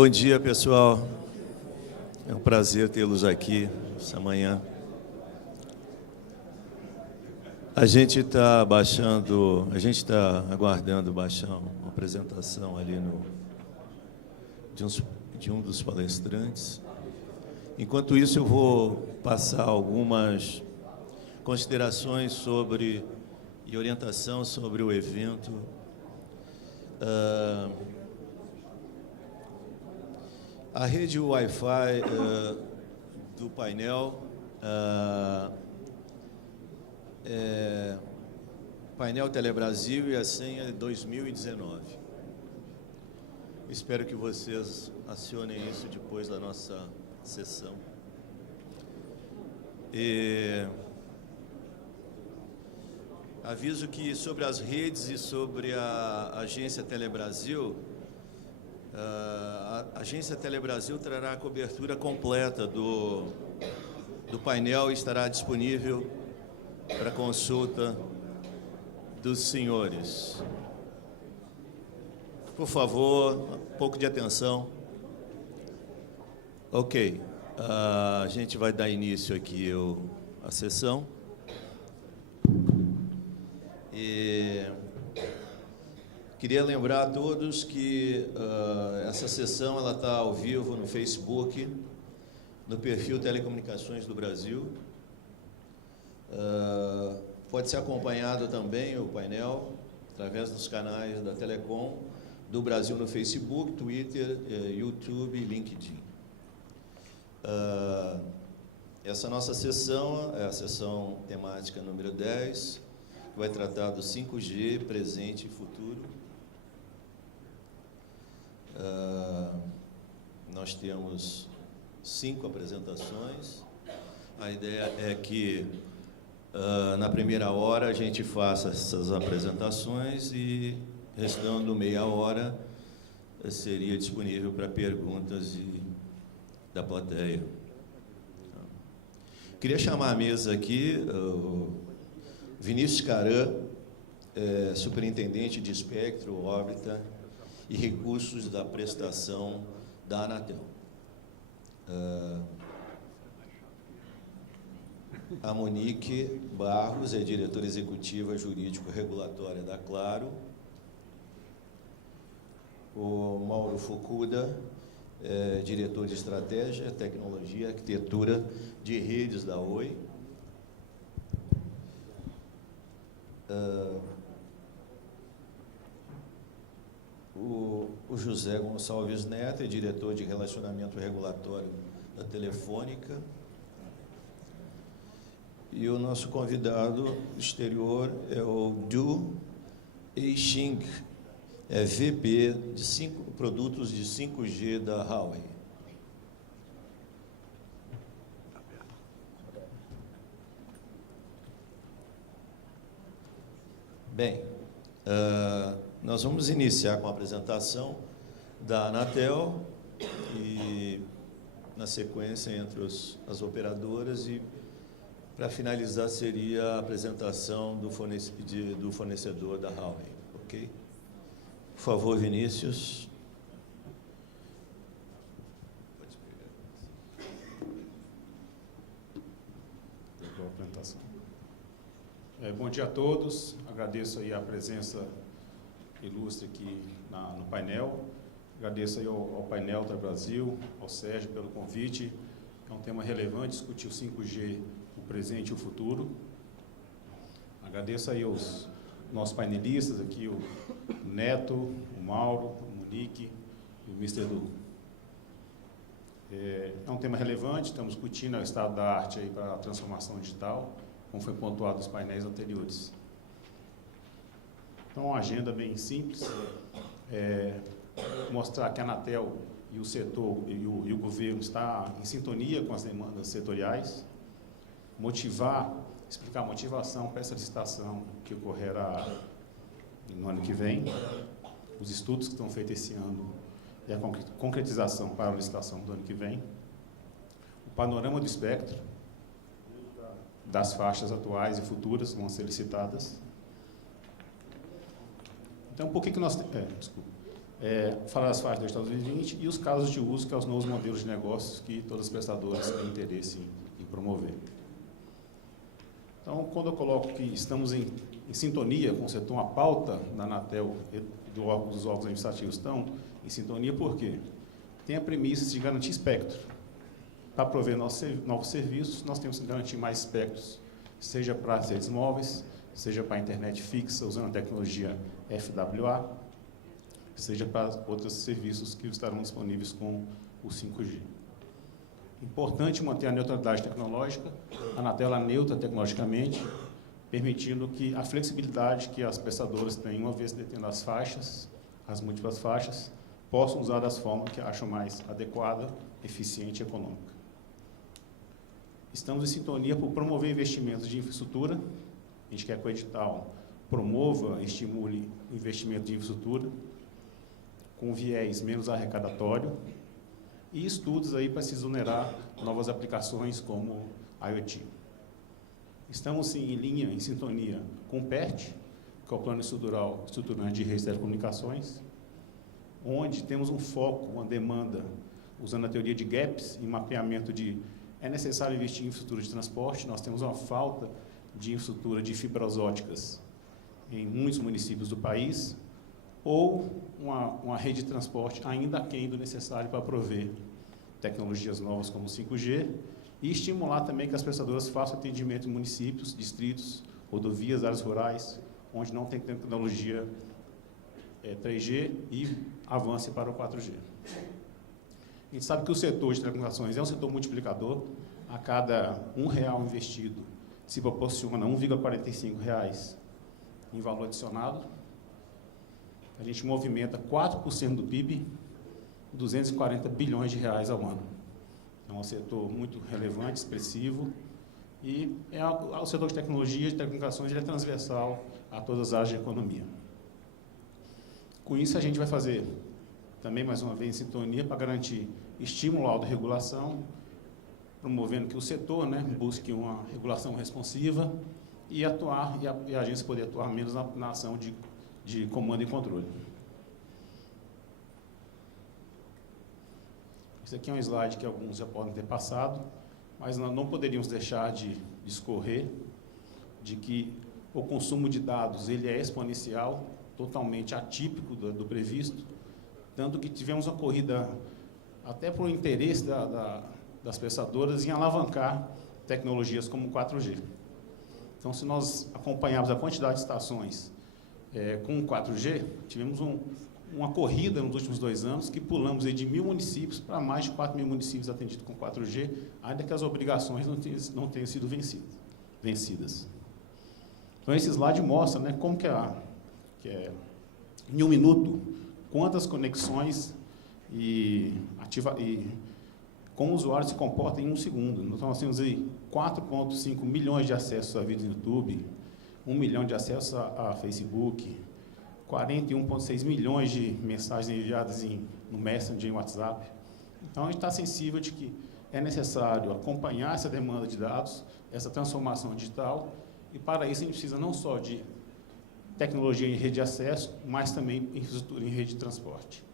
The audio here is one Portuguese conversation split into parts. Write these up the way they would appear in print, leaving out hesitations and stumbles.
Bom dia, pessoal. É um prazer tê-los aqui essa manhã. A gente está aguardando baixar uma apresentação ali de um dos palestrantes. Enquanto isso, eu vou passar algumas considerações e orientação sobre o evento. A rede Wi-Fi do painel painel Telebrasil e a senha é 2019. Espero que vocês acionem isso depois da nossa sessão. Aviso que sobre as redes e sobre a agência Telebrasil, a agência Telebrasil trará a cobertura completa do painel e estará disponível para consulta dos senhores. Por favor, um pouco de atenção. Ok, a gente vai dar início aqui à sessão. Queria lembrar a todos que essa sessão ela está ao vivo no Facebook, no perfil Telecomunicações do Brasil. Pode ser acompanhado também o painel através dos canais da Telecom do Brasil no Facebook, Twitter, YouTube e LinkedIn. Essa nossa sessão é a sessão temática número 10, que vai tratar do 5G, presente e futuro. Nós temos 5 apresentações. A ideia é que na primeira hora a gente faça essas apresentações e, restando meia hora, seria disponível para perguntas da plateia. Queria chamar à mesa aqui o Vinícius Caran, superintendente de espectro, órbita e recursos da prestação da Anatel. A Monique Barros é diretora executiva jurídico-regulatória da Claro. O Mauro Fukuda é diretor de estratégia, tecnologia e arquitetura de redes da Oi. O José Gonçalves Neto é diretor de relacionamento regulatório da Telefônica. E o nosso convidado exterior é o Du Aixing, VP de produtos de 5G da Huawei. Bem, nós vamos iniciar com a apresentação da Anatel e, na sequência, entre as operadoras e, para finalizar, seria a apresentação do fornecedor da Huawei, ok? Por favor, Vinícius. Boa apresentação. Bom dia a todos. Agradeço aí a presença ilustre aqui no painel. Agradeço aí ao painel da Brasil, ao Sérgio pelo convite. É um tema relevante, discutir o 5G, o presente e o futuro. Agradeço aí aos nossos painelistas aqui, o Neto, o Mauro, o Monique e o Mr. Du. É um tema relevante, estamos discutindo o estado da arte aí para a transformação digital, como foi pontuado nos painéis anteriores. Então, uma agenda bem simples, mostrar que a Anatel e o setor e o governo está em sintonia com as demandas setoriais, explicar a motivação para essa licitação que ocorrerá no ano que vem, os estudos que estão feitos esse ano e a concretização para a licitação do ano que vem, o panorama do espectro, das faixas atuais e futuras que vão ser licitadas. Então, por que nós... falar das faixas do 2020 e os casos de uso, que são os novos modelos de negócios que todas as prestadoras têm interesse em promover. Então, quando eu coloco que estamos em sintonia com o setor, a pauta da Anatel e dos órgãos administrativos estão em sintonia, por quê? Tem a premissa de garantir espectro. Para prover novos serviços, nós temos que garantir mais espectros, seja para as redes móveis, seja para a internet fixa, usando a tecnologia FWA, seja para outros serviços que estarão disponíveis com o 5G. Importante manter a neutralidade tecnológica, a Anatel é neutra tecnologicamente, permitindo que a flexibilidade que as prestadoras têm, uma vez detendo as faixas, as múltiplas faixas, possam usar das formas que acham mais adequada, eficiente e econômica. Estamos em sintonia por promover investimentos de infraestrutura. A gente quer que o edital promova e estimule o investimento de infraestrutura com viés menos arrecadatório e estudos aí para se exonerar novas aplicações como IoT. Estamos, sim, em linha, em sintonia com o PERT, que é o Plano Estruturante de Redes de Telecomunicações, onde temos um foco, uma demanda, usando a teoria de gaps e mapeamento de é necessário investir em infraestrutura de transporte, nós temos uma falta de infraestrutura de fibras óticas em muitos municípios do país, ou uma rede de transporte ainda aquém do necessário para prover tecnologias novas como o 5G, e estimular também que as prestadoras façam atendimento em municípios, distritos, rodovias, áreas rurais, onde não tem tecnologia 3G e avance para o 4G. A gente sabe que o setor de telecomunicações é um setor multiplicador. A cada R$1 investido, se proporciona R$1,45 em valor adicionado. A gente movimenta 4% do PIB, 240 bilhões de reais ao ano. É um setor muito relevante, expressivo, e o setor de tecnologia, de telecomunicações, ele é transversal a todas as áreas de economia. Com isso, a gente vai fazer, também, mais uma vez, em sintonia, para garantir estímulo à autorregulação, promovendo que o setor busque uma regulação responsiva e atuar, e a agência poder atuar menos na ação de comando e controle. Esse aqui é um slide que alguns já podem ter passado, mas nós não poderíamos deixar de discorrer de que o consumo de dados ele é exponencial, totalmente atípico do previsto, tanto que tivemos uma corrida, até por interesse das prestadoras, em alavancar tecnologias como o 4G. Então, se nós acompanharmos a quantidade de estações com o 4G, tivemos uma corrida nos últimos 2 anos, que pulamos aí de 1.000 municípios para mais de 4.000 municípios atendidos com 4G, ainda que as obrigações não tenham sido vencidas. Então, esse slide mostra como que é em 1 minuto, quantas conexões e como o usuário se comporta em 1 segundo. Então, nós temos aí 4,5 milhões de acessos a vídeos no YouTube, 1 milhão de acessos a Facebook, 41,6 milhões de mensagens enviadas no Messenger e no WhatsApp. Então, a gente está sensível de que é necessário acompanhar essa demanda de dados, essa transformação digital, e para isso a gente precisa não só de tecnologia em rede de acesso, mas também infraestrutura em rede de transporte.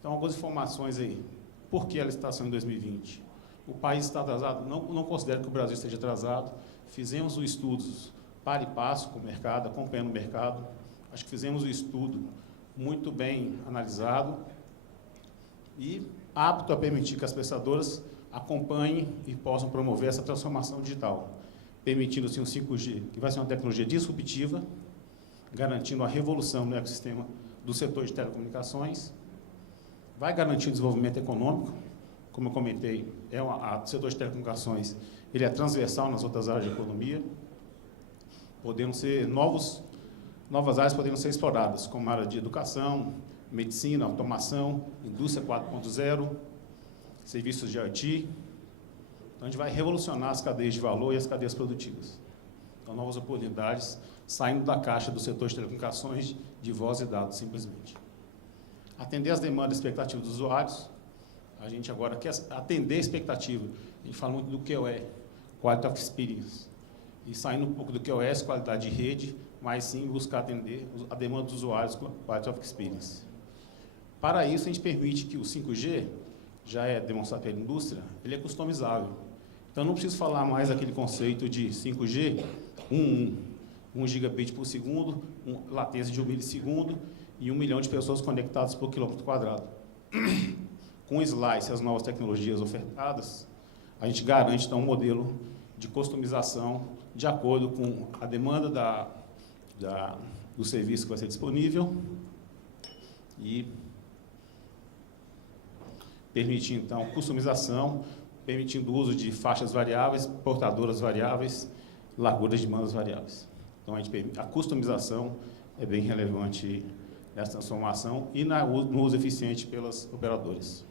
Então, algumas informações aí. Por que a licitação em 2020? O país está atrasado? Não considero que o Brasil esteja atrasado. Fizemos os estudos para e passo com o mercado, acompanhando o mercado. Acho que fizemos o estudo muito bem analisado e apto a permitir que as prestadoras acompanhem e possam promover essa transformação digital, permitindo-se um 5G, que vai ser uma tecnologia disruptiva, garantindo a revolução no ecossistema do setor de telecomunicações, vai garantir o desenvolvimento econômico, como eu comentei, o setor de telecomunicações ele é transversal nas outras áreas de economia, podendo ser novas áreas podendo ser exploradas, como a área de educação, medicina, automação, indústria 4.0, serviços de IoT. Então, a gente vai revolucionar as cadeias de valor e as cadeias produtivas. Então, novas oportunidades saindo da caixa do setor de telecomunicações de voz e dados, simplesmente. Atender as demandas e expectativas dos usuários. A gente agora quer atender a expectativa. A gente fala muito do QoE, Quality of Experience. E saindo um pouco do QoS, qualidade de rede, mas sim buscar atender a demanda dos usuários com Quality of Experience. Para isso, a gente permite que o 5G, já é demonstrado pela indústria, ele é customizável. Então, não preciso falar mais daquele conceito de 5G, 1 gigabit por segundo, latência de 1 milissegundo e 1 milhão de pessoas conectadas por quilômetro quadrado. Com o Slice e as novas tecnologias ofertadas, a gente garante, então, um modelo de customização de acordo com a demanda do serviço que vai ser disponível e permite, então, customização, permitindo o uso de faixas variáveis, portadoras variáveis, larguras de bandas variáveis. Então, a customização é bem relevante nessa transformação e no uso eficiente pelas operadoras.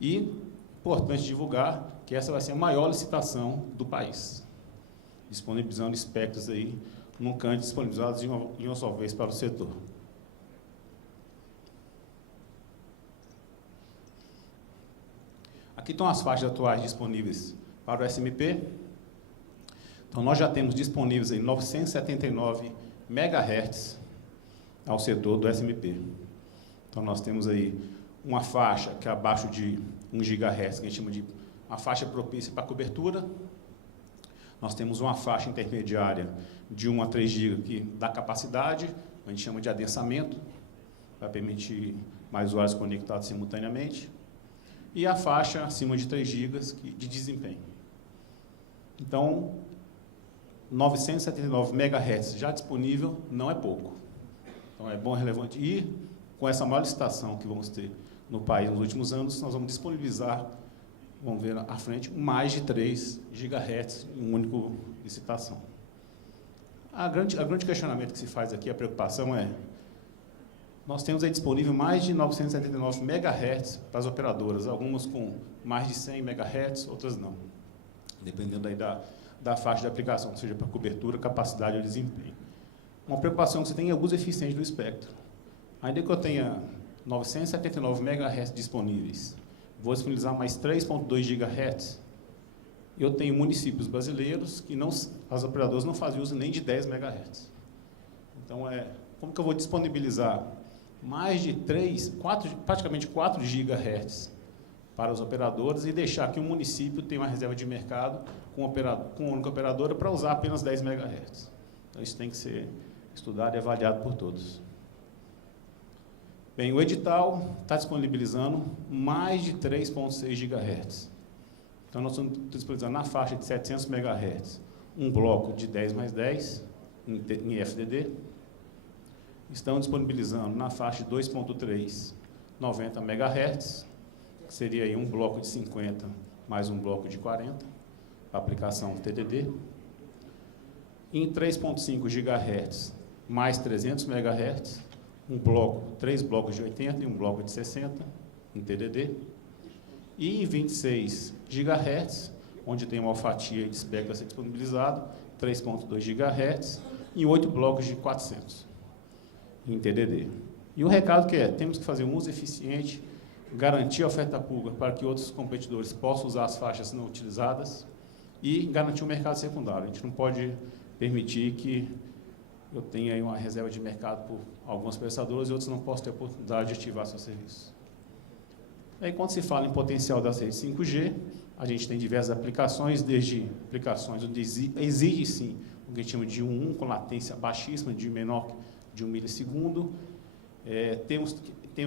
E, importante divulgar que essa vai ser a maior licitação do país, disponibilizando espectros aí, nunca antes disponibilizados de uma só vez para o setor. Aqui estão as faixas atuais disponíveis para o SMP. Então, nós já temos disponíveis aí 979 MHz ao setor do SMP. Então, nós temos aí uma faixa que é abaixo de 1 GHz, que a gente chama de uma faixa propícia para cobertura. Nós temos uma faixa intermediária de 1 a 3 GB que dá capacidade, a gente chama de adensamento, para permitir mais usuários conectados simultaneamente. E a faixa acima de 3 GB de desempenho. Então, 979 MHz já disponível não é pouco. Então, é bom e relevante. E, com essa maior licitação que vamos ter no país nos últimos anos, nós vamos disponibilizar, vamos ver à frente, mais de 3 GHz em uma única licitação. A grande questionamento que se faz aqui, a preocupação é, nós temos aí disponível mais de 979 MHz para as operadoras, algumas com mais de 100 MHz, outras não, dependendo aí da faixa de aplicação, seja para cobertura, capacidade ou desempenho. Uma preocupação que você tem é o uso eficiente do espectro. Ainda que eu tenha 979 MHz disponíveis, vou disponibilizar mais 3,2 GHz, eu tenho municípios brasileiros que as operadoras não fazem uso nem de 10 MHz. Então, como que eu vou disponibilizar mais de praticamente 4 GHz para os operadores e deixar que o município tenha uma reserva de mercado com uma única operadora para usar apenas 10 MHz. Então, isso tem que ser estudado e avaliado por todos. Bem, o edital está disponibilizando mais de 3,6 GHz. Então, nós estamos disponibilizando na faixa de 700 MHz um bloco de 10 mais 10 em FDD. Estão disponibilizando na faixa de 2,3, 90 MHz, que seria aí um bloco de 50 mais um bloco de 40, para aplicação TDD. Em 3,5 GHz mais 300 MHz, 3 blocos de 80 e um bloco de 60 em TDD. E em 26 GHz, onde tem uma fatia de espectro a ser disponibilizado, 3,2 GHz e 8 blocos de 400 em TDD. E o recado que temos que fazer um uso eficiente, garantir a oferta pública para que outros competidores possam usar as faixas não utilizadas e garantir o mercado secundário. A gente não pode permitir que eu tenha aí uma reserva de mercado por algumas prestadoras e outros não possam ter a oportunidade de ativar seu serviço. Aí, quando se fala em potencial da rede 5G, a gente tem diversas aplicações, desde aplicações onde exige, sim, o que a gente chama de 1 com latência baixíssima, de menor de 1 milissegundo. Temos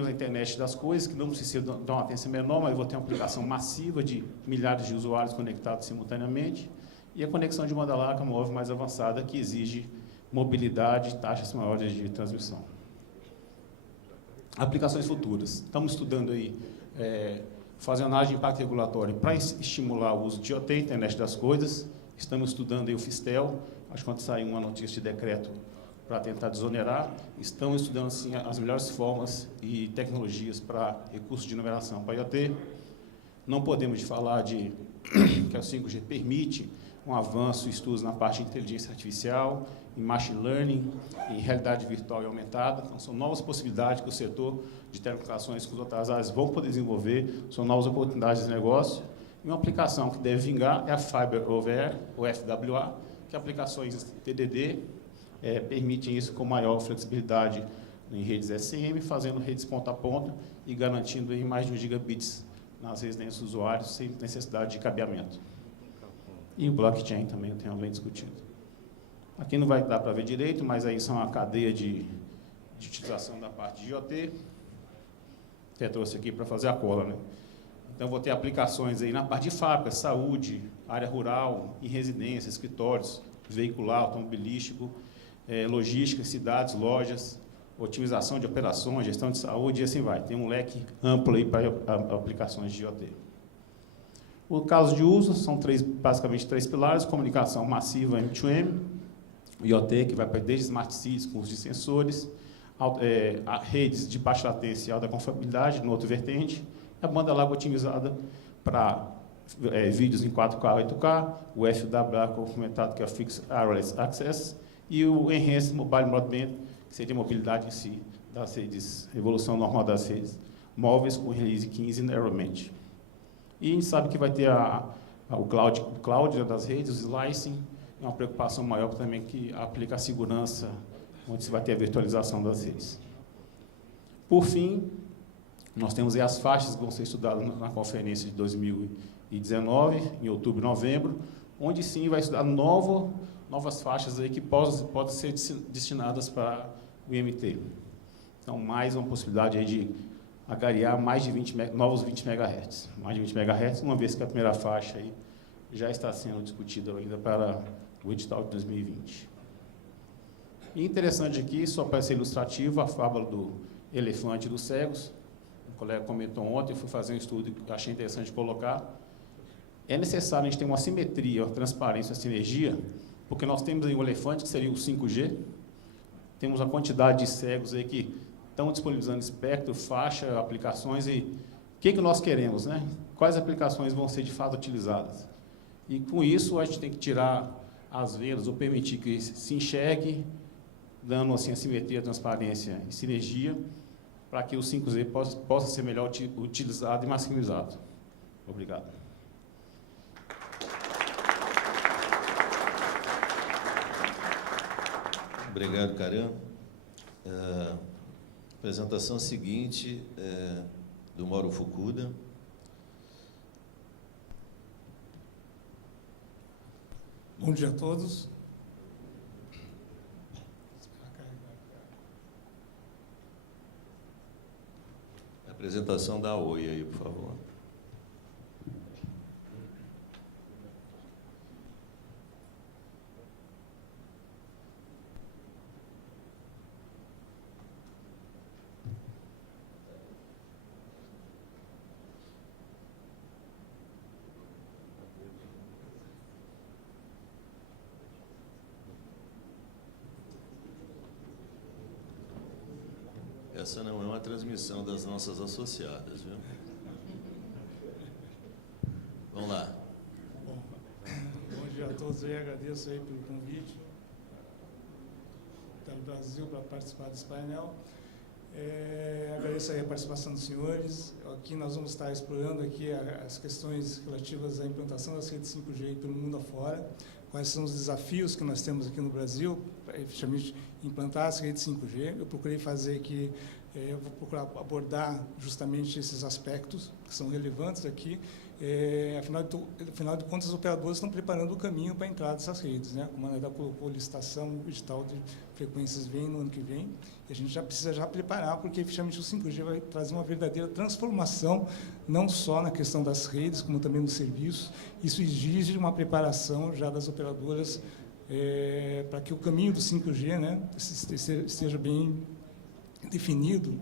a internet das coisas, que não precisa dar uma latência menor, mas vou ter uma aplicação massiva de milhares de usuários conectados simultaneamente, e a conexão de banda larga móvel mais avançada, que exige mobilidade e taxas maiores de transmissão. Aplicações futuras. Estamos estudando aí, fazer análise de impacto regulatório para estimular o uso de IoT, internet das coisas. Estamos estudando aí o FISTEL, acho que quando sair uma notícia de decreto para tentar desonerar, estamos estudando assim, as melhores formas e tecnologias para recursos de numeração para IoT. Não podemos falar que a 5G permite um avanço, estudos na parte de inteligência artificial, em machine learning, em realidade virtual e aumentada. Então, são novas possibilidades que o setor de telecomunicações com as outras áreas vão poder desenvolver, são novas oportunidades de negócio. E uma aplicação que deve vingar é a Fiber over Air, ou FWA, que é aplicações TDD, permitem isso com maior flexibilidade em redes SM, fazendo redes ponta a ponta e garantindo aí mais de 1 gigabits nas residências dos usuários, sem necessidade de cabeamento. E o blockchain também eu tenho bem discutido. Aqui não vai dar para ver direito, mas aí são a cadeia de utilização da parte de IoT. Até trouxe aqui para fazer a cola, né? Então, vou ter aplicações aí na parte de fábrica, saúde, área rural, em residência, escritórios, veicular, automobilístico, logística, cidades, lojas, otimização de operações, gestão de saúde e assim vai. Tem um leque amplo aí para aplicações de IoT. O caso de uso são basicamente três pilares: comunicação massiva M2M, IoT, que vai desde Smart Cities com uso de sensores, redes de baixa latência e alta confiabilidade, no outro vertente, a banda larga otimizada para vídeos em 4K, 8K, o FWA complementado, que é o Fixed Wireless Access, e o Enhanced Mobile Broadband, que seria a mobilidade em si das redes, evolução normal das redes móveis com release 15 narrowband. E a gente sabe que vai ter o cloud das redes, o slicing, é uma preocupação maior também que aplica a segurança, onde se vai ter a virtualização das redes. Por fim, nós temos aí as faixas que vão ser estudadas na conferência de 2019, em outubro e novembro, onde sim vai estudar novas faixas aí que podem ser destinadas para o IMT. Então, mais uma possibilidade aí de agariar mais de novos 20 MHz. Mais de 20 MHz, uma vez que a primeira faixa aí já está sendo discutida ainda para o edital de 2020. E interessante aqui, só para ser ilustrativo, a fábula do elefante e dos cegos. O colega comentou ontem, eu fui fazer um estudo que achei interessante colocar. É necessário a gente ter uma simetria, uma transparência, uma sinergia, porque nós temos aí um elefante, que seria o 5G, temos a quantidade de cegos aí que estão disponibilizando espectro, faixa, aplicações, e o que nós queremos, né? Quais aplicações vão ser de fato utilizadas? E com isso a gente tem que tirar as vendas ou permitir que se enxergue, dando assim a simetria, transparência e sinergia, para que o 5G possa ser melhor utilizado e maximizado. Obrigado. Obrigado, Karan. Apresentação seguinte do Mauro Fukuda. Bom dia a todos. Apresentação da Oi aí, por favor. Essa não é uma transmissão das nossas associadas, viu? Vamos lá. Bom dia a todos, eu agradeço aí pelo convite do Brasil para participar desse painel. Agradeço aí a participação dos senhores. Aqui nós vamos estar explorando aqui as questões relativas à implantação das redes 5G pelo mundo afora. Quais são os desafios que nós temos aqui no Brasil para efetivamente implantar as redes 5G. Eu procurei fazer aqui, eu vou procurar abordar justamente esses aspectos que são relevantes aqui. Afinal de contas, os operadores estão preparando o caminho para a entrada dessas redes, né? Como a Ana colocou, licitação edital de frequências vem no ano que vem, e a gente já precisa já preparar, porque efetivamente o 5G vai trazer uma verdadeira transformação, não só na questão das redes, como também nos serviços. Isso exige uma preparação já das operadoras para que o caminho do 5G, né, esteja bem definido,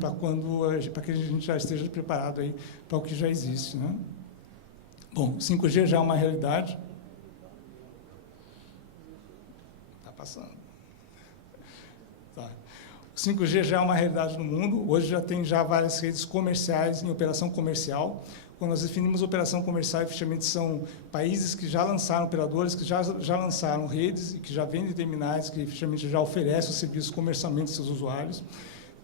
para que a gente já esteja preparado aí para o que já existe, né? Bom, o 5G já é uma realidade. Está passando. Tá. O 5G já é uma realidade no mundo. Hoje já tem várias redes comerciais em operação comercial. Quando nós definimos operação comercial, efetivamente são países que já lançaram operadores, que já lançaram redes e que já vendem terminais, que efetivamente já oferecem o serviço comercialmente aos seus usuários.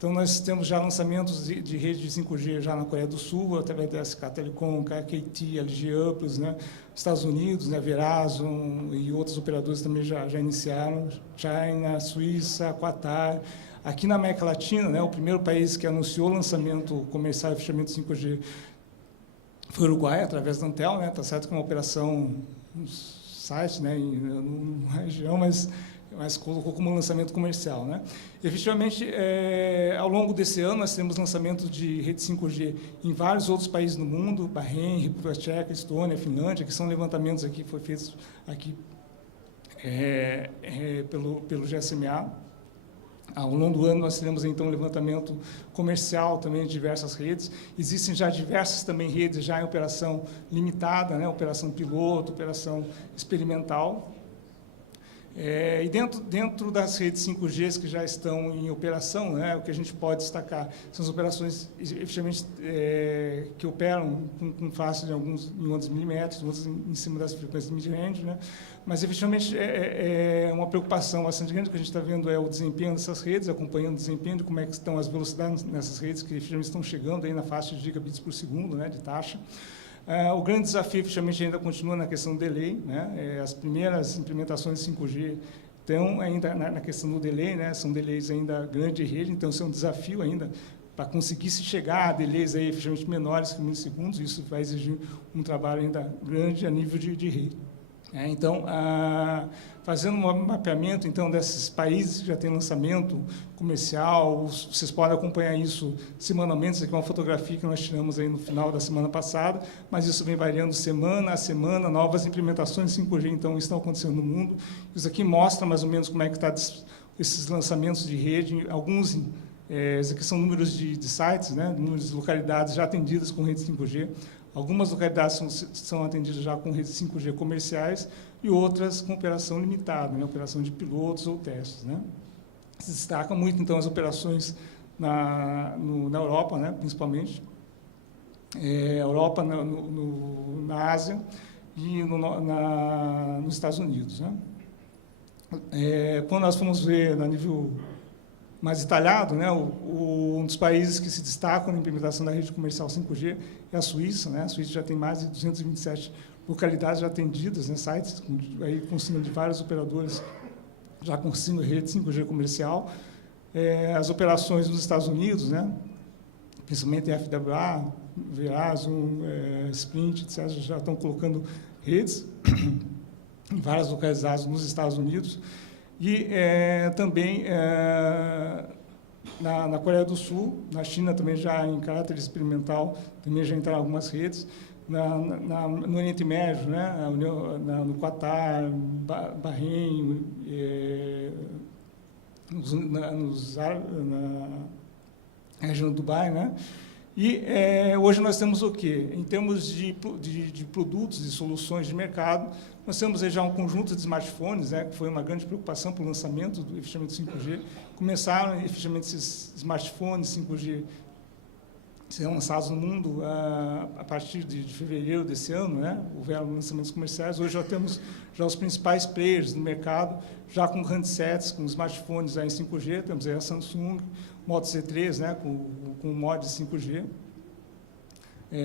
Então, nós temos já lançamentos de rede de 5G já na Coreia do Sul, através da SK Telecom, KT, LG Uplus, né? Estados Unidos, né? Verizon e outros operadores também já iniciaram, China, Suíça, Qatar. Aqui na América Latina, né? O primeiro país que anunciou o lançamento comercial e fechamento 5G foi o Uruguai, através da Antel, né? Tá certo que é uma operação no site, né? Numa região, mas colocou como lançamento comercial, né? E, efetivamente, ao longo desse ano, nós temos lançamento de rede 5G em vários outros países do mundo, Bahrein, República Tcheca, Estônia, Finlândia, que são levantamentos aqui que foram feitos aqui pelo GSMA. Ao longo do ano, nós teremos, então, um levantamento comercial também de diversas redes. Existem já diversas também redes já em operação limitada, né? Operação piloto, operação experimental. E dentro das redes 5G que já estão em operação, né, o que a gente pode destacar são as operações efetivamente que operam com faixa de alguns em ondas milimétricas, outras em cima das frequências de mid-range, né, mas efetivamente é uma preocupação bastante grande que a gente está vendo o desempenho dessas redes, acompanhando o desempenho de como é que estão as velocidades nessas redes que efetivamente estão chegando aí na faixa de gigabits por segundo, né, de taxa. O grande desafio, efetivamente, ainda continua na questão do delay, né? As primeiras implementações de 5G estão ainda na questão do delay, né? São delays ainda grande rede, então isso é um desafio ainda para conseguir se chegar a delays aí, efetivamente menores que milissegundos. Isso vai exigir um trabalho ainda grande a nível de rede. Então, fazendo um mapeamento então desses países que já têm lançamento comercial, vocês podem acompanhar isso semanalmente. Isso aqui é uma fotografia que nós tiramos aí no final da semana passada, mas isso vem variando semana a semana. Novas implementações 5G então estão acontecendo no mundo. Isso aqui mostra mais ou menos como é que está esses lançamentos de rede. Alguns esses aqui são números de sites, né, números de localidades já atendidas com rede 5G. Algumas localidades são atendidas já com redes 5G comerciais e outras com operação limitada, né, operação de pilotos ou testes, né. Se destacam muito, então, as operações na Europa, né, principalmente, Europa, na Ásia e nos Estados Unidos, né. Quando nós formos ver a nível mais detalhado, né, um dos países que se destacam na implementação da rede comercial 5G é a Suíça, né? A Suíça já tem mais de 227 localidades já atendidas, né, sites com símbolo de vários operadores já com símbolo de rede 5G comercial. As operações nos Estados Unidos, né, principalmente a FWA, Verizon, Sprint, etc., já estão colocando redes em várias localidades nos Estados Unidos. E também na Coreia do Sul, na China também já em caráter experimental, também já entraram algumas redes. No Oriente Médio, né, no Qatar, Bahrein, na região do Dubai, né? E hoje nós temos o quê? Em termos de produtos e soluções de mercado, nós temos aí já um conjunto de smartphones, né, que foi uma grande preocupação para o lançamento do efetivamente 5G. Começaram efetivamente esses smartphones 5G serão lançados no mundo a partir de fevereiro desse ano, né? Houveram lançamentos comerciais. Hoje já temos já os principais players no mercado, já com handsets, com smartphones aí em 5G. Temos aí a Samsung, Moto C3, né, com mod 5G.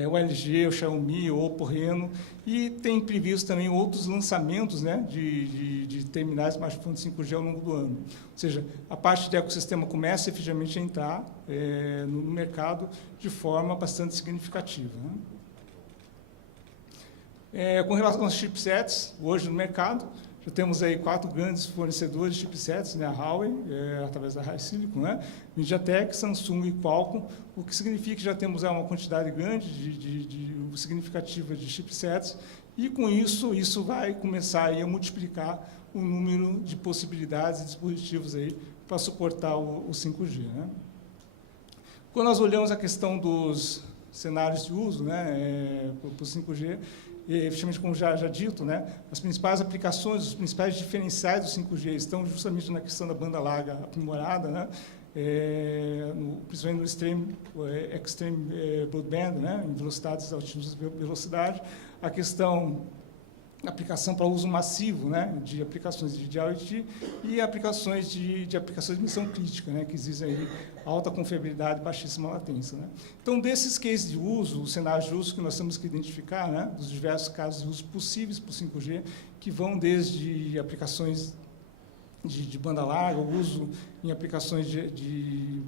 O LG, o Xiaomi, o Oppo, Reno, e tem previsto também outros lançamentos, né, de terminais smartphones 5G ao longo do ano. Ou seja, a parte de ecossistema começa efetivamente a entrar no mercado de forma bastante significativa, né? Com relação aos chipsets, hoje no mercado, já temos aí 4 grandes fornecedores de chipsets, né? A Huawei, através da HiSilicon, né? MediaTek, Samsung e Qualcomm, o que significa que já temos uma quantidade grande, significativa de chipsets, e com isso vai começar aí a multiplicar o número de possibilidades e dispositivos aí para suportar o 5G, né? Quando nós olhamos a questão dos cenários de uso, né, para o 5G, efetivamente, como já dito, né, as principais aplicações, os principais diferenciais do 5G estão justamente na questão da banda larga aprimorada, né, principalmente no extreme broadband, né, em velocidades altíssimas de velocidade, a questão aplicação para uso massivo, né, de aplicações de IoT e aplicações de aplicações de missão crítica, né, que exigem aí alta confiabilidade e baixíssima latência. Né. Então, desses cases de uso, os cenários de uso que nós temos que identificar, né, dos diversos casos de uso possíveis para o 5G, que vão desde aplicações de banda larga, o uso em aplicações de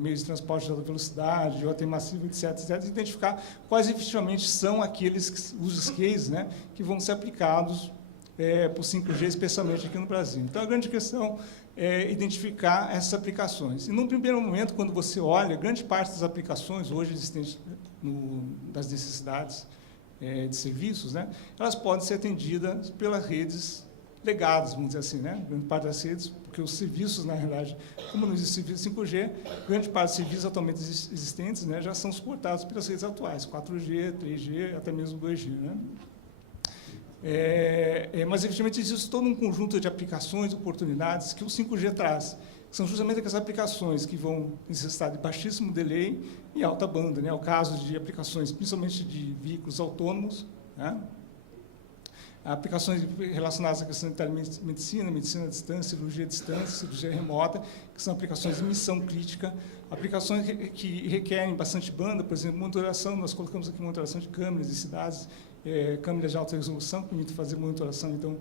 meios de transporte de alta velocidade, OT massivo, etc., identificar quais efetivamente são aqueles usos cases, né, que vão ser aplicados para o 5G, especialmente aqui no Brasil. Então, a grande questão é identificar essas aplicações. E, num primeiro momento, quando você olha, grande parte das aplicações hoje existentes das necessidades de serviços, né, elas podem ser atendidas pelas redes legados, vamos dizer assim, né? Grande parte das redes, porque os serviços, na realidade, como não existe serviço 5G, grande parte dos serviços atualmente existentes, né, já são suportados pelas redes atuais, 4G, 3G, até mesmo 2G. Né? Mas, efetivamente, existe todo um conjunto de aplicações, oportunidades que o 5G traz. São justamente aquelas aplicações que vão necessitar de baixíssimo delay e alta banda. Né? O caso de aplicações, principalmente de veículos autônomos, né? Aplicações relacionadas à questão de telemedicina, medicina à distância, cirurgia remota, que são aplicações de missão crítica, aplicações que requerem bastante banda, por exemplo, monitoração, nós colocamos aqui monitoração de câmeras de cidades, câmeras de alta resolução, que permitem fazer monitoração, então,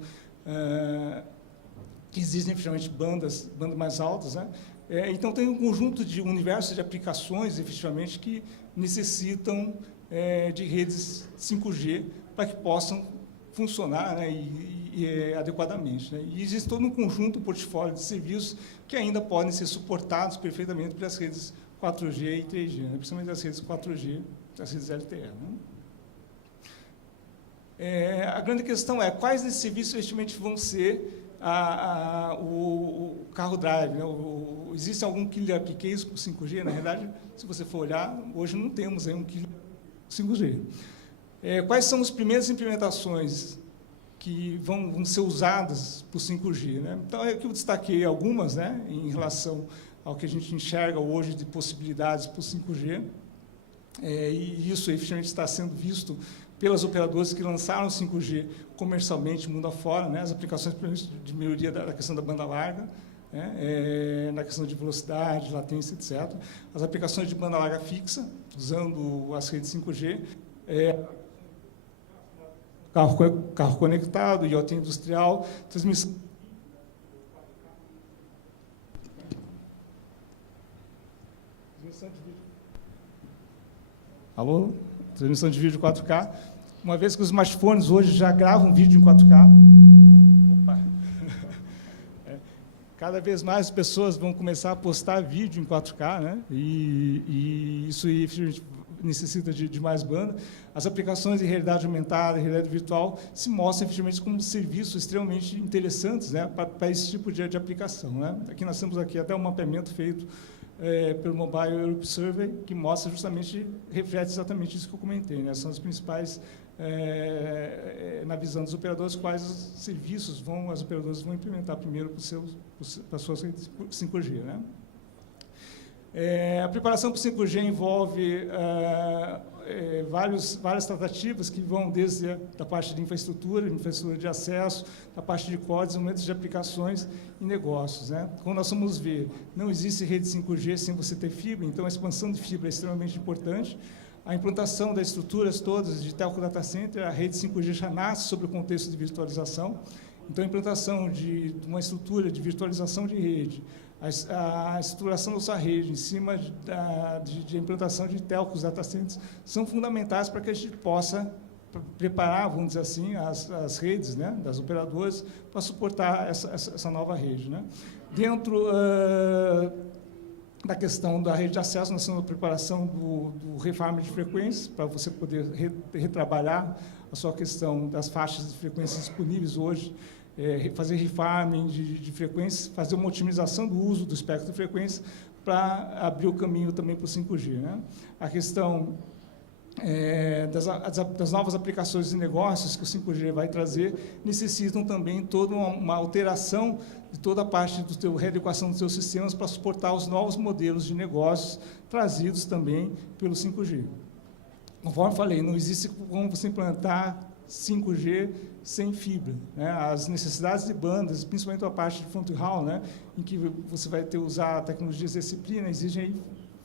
que existem, efetivamente, bandas mais altas. Né? Então, tem um conjunto de universo de aplicações, efetivamente, que necessitam de redes 5G para que possam funcionar, né, adequadamente. Né? E existe todo um conjunto, portfólio de serviços que ainda podem ser suportados perfeitamente pelas redes 4G e 3G, né? Principalmente as redes 4G, as redes LTE. Né? A grande questão é quais desses serviços efetivamente vão ser o carro drive. Né? Existe algum killer application com 5G? Na realidade, se você for olhar, hoje não temos aí um killer 5G. Quais são as primeiras implementações que vão ser usadas para o 5G? Né? Então, aqui eu destaquei algumas, né, em relação ao que a gente enxerga hoje de possibilidades para o 5G, e isso efetivamente está sendo visto pelas operadoras que lançaram o 5G comercialmente mundo afora, né, as aplicações de melhoria da questão da banda larga, né, na questão de velocidade, latência, etc. As aplicações de banda larga fixa, usando as redes 5G, carro conectado, IoT industrial, transmissão. Alô? Transmissão de vídeo 4K. Uma vez que os smartphones hoje já gravam vídeo em 4K. Opa! Cada vez mais as pessoas vão começar a postar vídeo em 4K, né? E isso necessita de mais banda. As aplicações de realidade aumentada, realidade virtual, se mostram efetivamente como serviços extremamente interessantes, né, para esse tipo de aplicação. Né? Aqui nós temos aqui até um mapeamento feito pelo Mobile Europe Survey, que mostra justamente, reflete exatamente isso que eu comentei. Né? São as principais, na visão dos operadores, quais os serviços as operadoras vão implementar primeiro para as suas redes 5G. Né? A preparação para o 5G envolve várias tratativas que vão desde a parte de infraestrutura de acesso, a parte de códigos, desenvolvimento de aplicações e negócios. Né? Como nós vamos ver, não existe rede 5G sem você ter fibra, então a expansão de fibra é extremamente importante. A implantação das estruturas todas de telco data center, a rede 5G já nasce sobre o contexto de virtualização. Então, a implantação de uma estrutura de virtualização de rede, a estruturação da sua rede em cima de implantação de telcos, data centers, são fundamentais para que a gente possa preparar, vamos dizer assim, as redes, né, das operadoras para suportar essa nova rede. Né. Dentro da questão da rede de acesso, nós temos a preparação do refarm de frequências, para você poder retrabalhar a sua questão das faixas de frequências disponíveis hoje, fazer refarming de frequências, fazer uma otimização do uso do espectro de frequências para abrir o caminho também para o 5G. Né? A questão das novas aplicações e negócios que o 5G vai trazer necessitam também toda uma alteração de toda a parte da readequação dos seus sistemas para suportar os novos modelos de negócios trazidos também pelo 5G. Conforme falei, não existe como você implantar 5G sem fibra, né? As necessidades de bandas, principalmente a parte de fronthaul, né? Em que você vai ter usar tecnologias de disciplina, exigem aí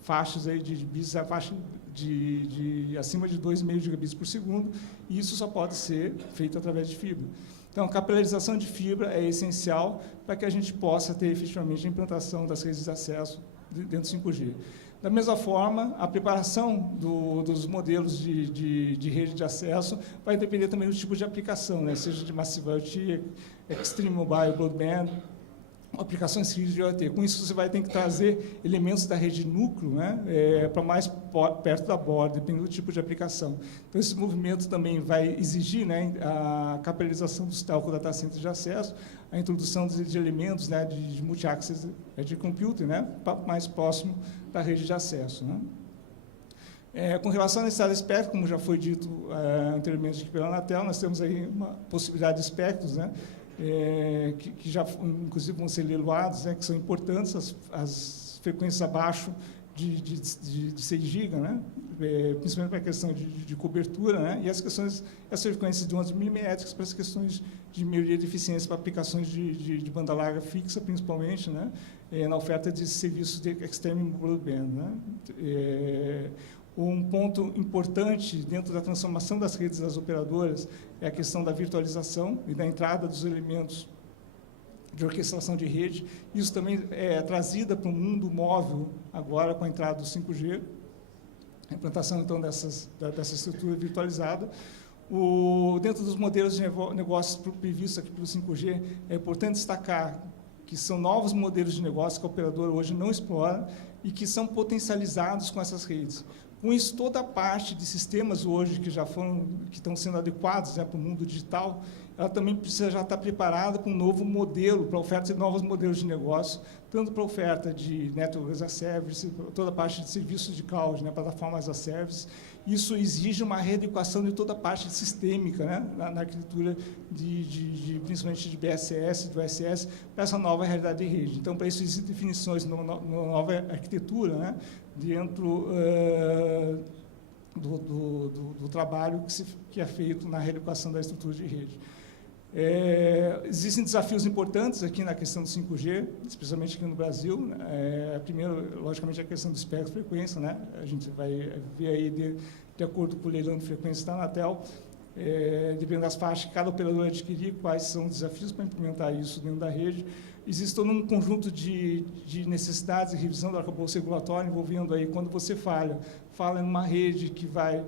faixas aí de bits, a faixa de acima de 2,5 gigabits por segundo, e isso só pode ser feito através de fibra. Então, a capilarização de fibra é essencial para que a gente possa ter efetivamente a implantação das redes de acesso dentro do 5G. Da mesma forma, a preparação dos modelos de rede de acesso vai depender também do tipo de aplicação, né? Seja de Massive IoT, Extreme Mobile Broadband, aplicações de IoT. Com isso, você vai ter que trazer elementos da rede núcleo, né, para mais perto da borda, dependendo do tipo de aplicação. Então, esse movimento também vai exigir, né, a capilarização dos telco data centers de acesso, a introdução de elementos, né, de multi-access de computing, né, mais próximo da rede de acesso, né. Com relação à necessidade de espectro, como já foi dito anteriormente aqui pela Anatel, nós temos aí uma possibilidade de espectros, né, que já, inclusive, vão ser leiloados, né, que são importantes, as frequências abaixo de 6 GB, né, principalmente para a questão de cobertura, né, e as frequências de ondas milimétricas para as questões de melhoria de eficiência para aplicações de banda larga fixa, principalmente, né, na oferta de serviços de extreme broadband, né. Um ponto importante dentro da transformação das redes das operadoras é a questão da virtualização e da entrada dos elementos de orquestração de rede. Isso também é trazida para o mundo móvel agora com a entrada do 5G, a implantação, então, dessa estrutura virtualizada. Dentro dos modelos de negócios previstos aqui pelo 5G, é importante destacar que são novos modelos de negócio que a operadora hoje não explora e que são potencializados com essas redes. Com isso, toda a parte de sistemas hoje que estão sendo adequados, né, para o mundo digital, ela também precisa já estar preparada para um novo modelo, para a oferta de novos modelos de negócio, tanto para a oferta de Network as a Service, toda a parte de serviços de cloud, né, plataformas as a Service. Isso exige uma readequação de toda a parte sistêmica, né, na arquitetura, principalmente de BSS, do SS, para essa nova realidade de rede. Então, para isso, existem definições na nova arquitetura, né, dentro do trabalho que é feito na reeducação da estrutura de rede. Existem desafios importantes aqui na questão do 5G, especialmente aqui no Brasil. Primeiro, logicamente, a questão do espectro de frequência, né? A gente vai ver aí, de acordo com o leilão de frequência da Anatel, dependendo das faixas que cada operador adquirir, quais são os desafios para implementar isso dentro da rede. Existe todo um conjunto de necessidades de revisão do arcabouço regulatório, envolvendo aí, quando você fala numa rede que vai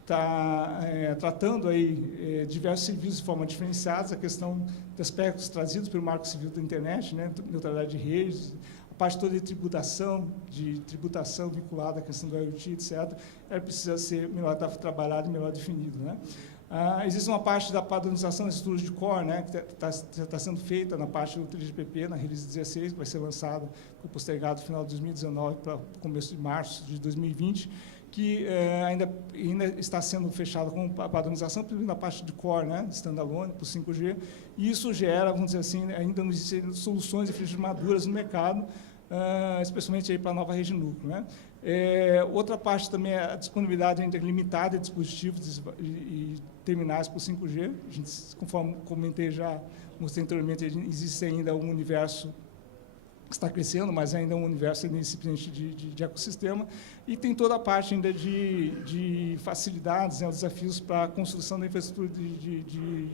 estar tratando aí diversos serviços de forma diferenciada, a questão de aspectos trazidos pelo Marco Civil da Internet, né, neutralidade de redes, a parte toda de tributação vinculada à questão do IoT, etc., ela precisa ser melhor trabalhada e melhor definida, né? Existe uma parte da padronização das estruturas de core, né, que está sendo feita na parte do 3GPP, na release 16, que vai ser lançada, foi postergado no final de 2019 para o começo de março de 2020, que ainda está sendo fechada com a padronização, na parte de core, né, standalone, para o 5G, e isso gera, vamos dizer assim, ainda não existem soluções efetivamente maduras no mercado, especialmente aí para a nova rede núcleo, né. Outra parte também é a disponibilidade ainda limitada de dispositivos e terminais para o 5G. A gente, conforme comentei já, mostrei anteriormente, existe ainda um universo que está crescendo, mas ainda é um universo incipiente de ecossistema, e tem toda a parte ainda de facilidades, né, os desafios para a construção da infraestrutura de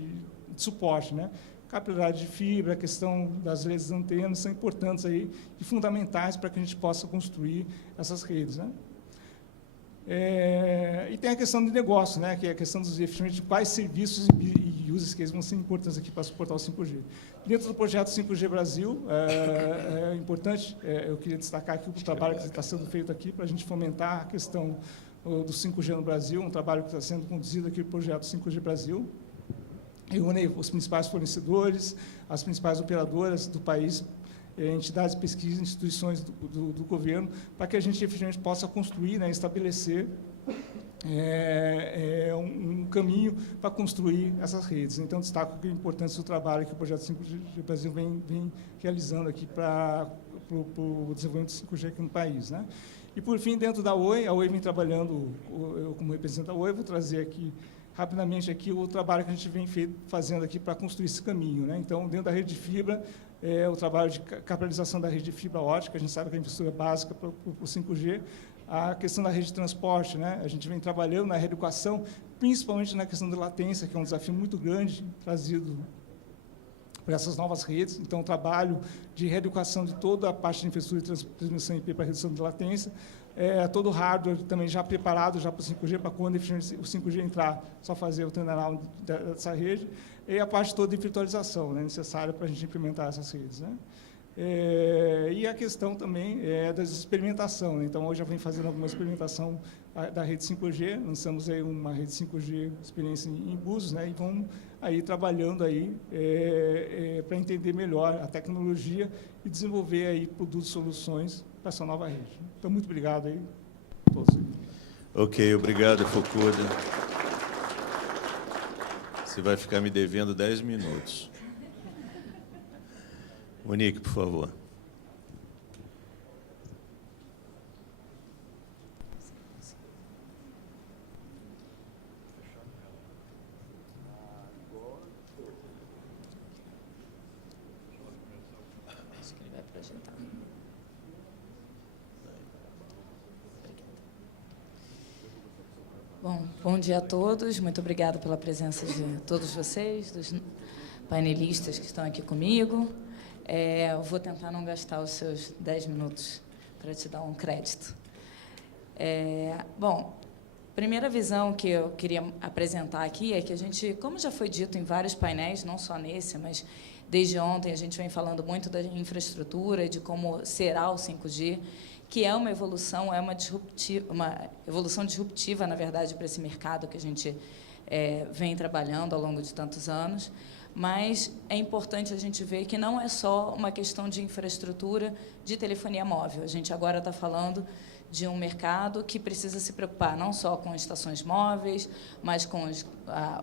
suporte, né? Capilaridade de fibra, a questão das redes de antenas são importantes aí e fundamentais para que a gente possa construir essas redes, né? E tem a questão de negócio, né, que é a questão dos efetivamente quais serviços e use cases vão ser importantes aqui para suportar o 5G. Dentro do projeto 5G Brasil, é importante, eu queria destacar aqui o trabalho que está sendo feito aqui para a gente fomentar a questão do 5G no Brasil, um trabalho que está sendo conduzido aqui no projeto 5G Brasil. Reúne os principais fornecedores, as principais operadoras do país, entidades de pesquisa, instituições do governo, para que a gente efetivamente possa construir, né, estabelecer um caminho para construir essas redes. Então, destaco a importância do trabalho que o projeto 5G Brasil vem realizando aqui para o desenvolvimento do 5G aqui no país, né? E, por fim, dentro da Oi, a Oi vem trabalhando, eu como representante da Oi, vou trazer aqui, rapidamente, aqui, o trabalho que a gente vem fazendo aqui para construir esse caminho, né? Então, dentro da rede de fibra, o trabalho de capitalização da rede de fibra ótica, a gente sabe que é a infraestrutura básica para o 5G, a questão da rede de transporte, né? A gente vem trabalhando na reeducação, principalmente na questão da latência, que é um desafio muito grande trazido para essas novas redes. Então, o trabalho de reeducação de toda a parte de infraestrutura de transmissão IP para redução de latência, todo o hardware também já preparado já para o 5G, para quando o 5G entrar, só fazer o turnaround dessa rede, e a parte toda de virtualização, né, necessária para a gente implementar essas redes, né. E a questão também da experimentação, né? Então, hoje já vem fazendo alguma experimentação da rede 5G, lançamos aí uma rede 5G experiência em Búzios, né? E vamos aí trabalhando aí para entender melhor a tecnologia e desenvolver aí produtos e soluções para essa nova rede. Então, muito obrigado aí a todos. Ok, obrigado, Fukuda. Você vai ficar me devendo 10 minutos. Monique, por favor. Acho que ele vai projetar. Bom dia a todos. Muito obrigada pela presença de todos vocês, dos painelistas que estão aqui comigo. Eu vou tentar não gastar os seus 10 minutos para te dar um crédito. Bom, primeira visão que eu queria apresentar aqui é que a gente, como já foi dito em vários painéis, não só nesse, mas desde ontem a gente vem falando muito da infraestrutura, de como será o 5G, que é uma evolução, uma evolução disruptiva, na verdade, para esse mercado que a gente vem trabalhando ao longo de tantos anos. Mas é importante a gente ver que não é só uma questão de infraestrutura de telefonia móvel. A gente agora está falando de um mercado que precisa se preocupar não só com estações móveis, mas com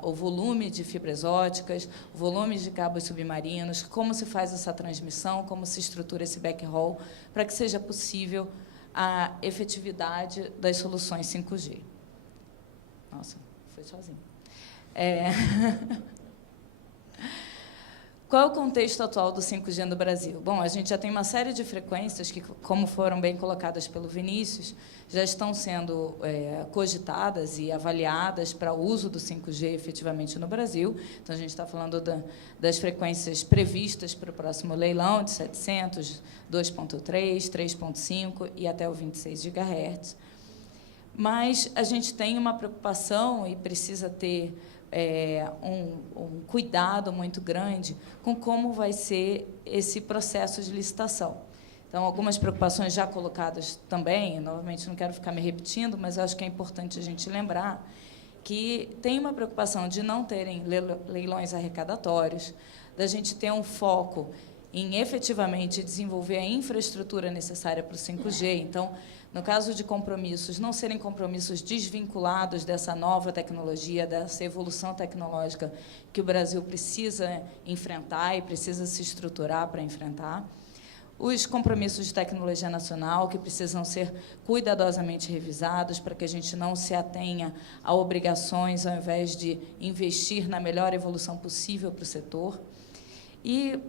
o volume de fibras óticas, o volume de cabos submarinos, como se faz essa transmissão, como se estrutura esse backhaul, para que seja possível a efetividade das soluções 5G. Nossa, foi sozinho. Qual é o contexto atual do 5G no Brasil? Bom, a gente já tem uma série de frequências que, como foram bem colocadas pelo Vinícius, já estão sendo cogitadas e avaliadas para o uso do 5G efetivamente no Brasil. Então, a gente está falando das frequências previstas para o próximo leilão, de 700, 2.3, 3.5 e até o 26 GHz. Mas a gente tem uma preocupação e precisa ter um cuidado muito grande com como vai ser esse processo de licitação. Então, algumas preocupações já colocadas também, novamente não quero ficar me repetindo, mas acho que é importante a gente lembrar que tem uma preocupação de não terem leilões arrecadatórios, da gente ter um foco em efetivamente desenvolver a infraestrutura necessária para o 5G. Então, no caso de compromissos, não serem compromissos desvinculados dessa nova tecnologia, dessa evolução tecnológica que o Brasil precisa enfrentar e precisa se estruturar para enfrentar. Os compromissos de tecnologia nacional, que precisam ser cuidadosamente revisados para que a gente não se atenha a obrigações, ao invés de investir na melhor evolução possível para o setor. E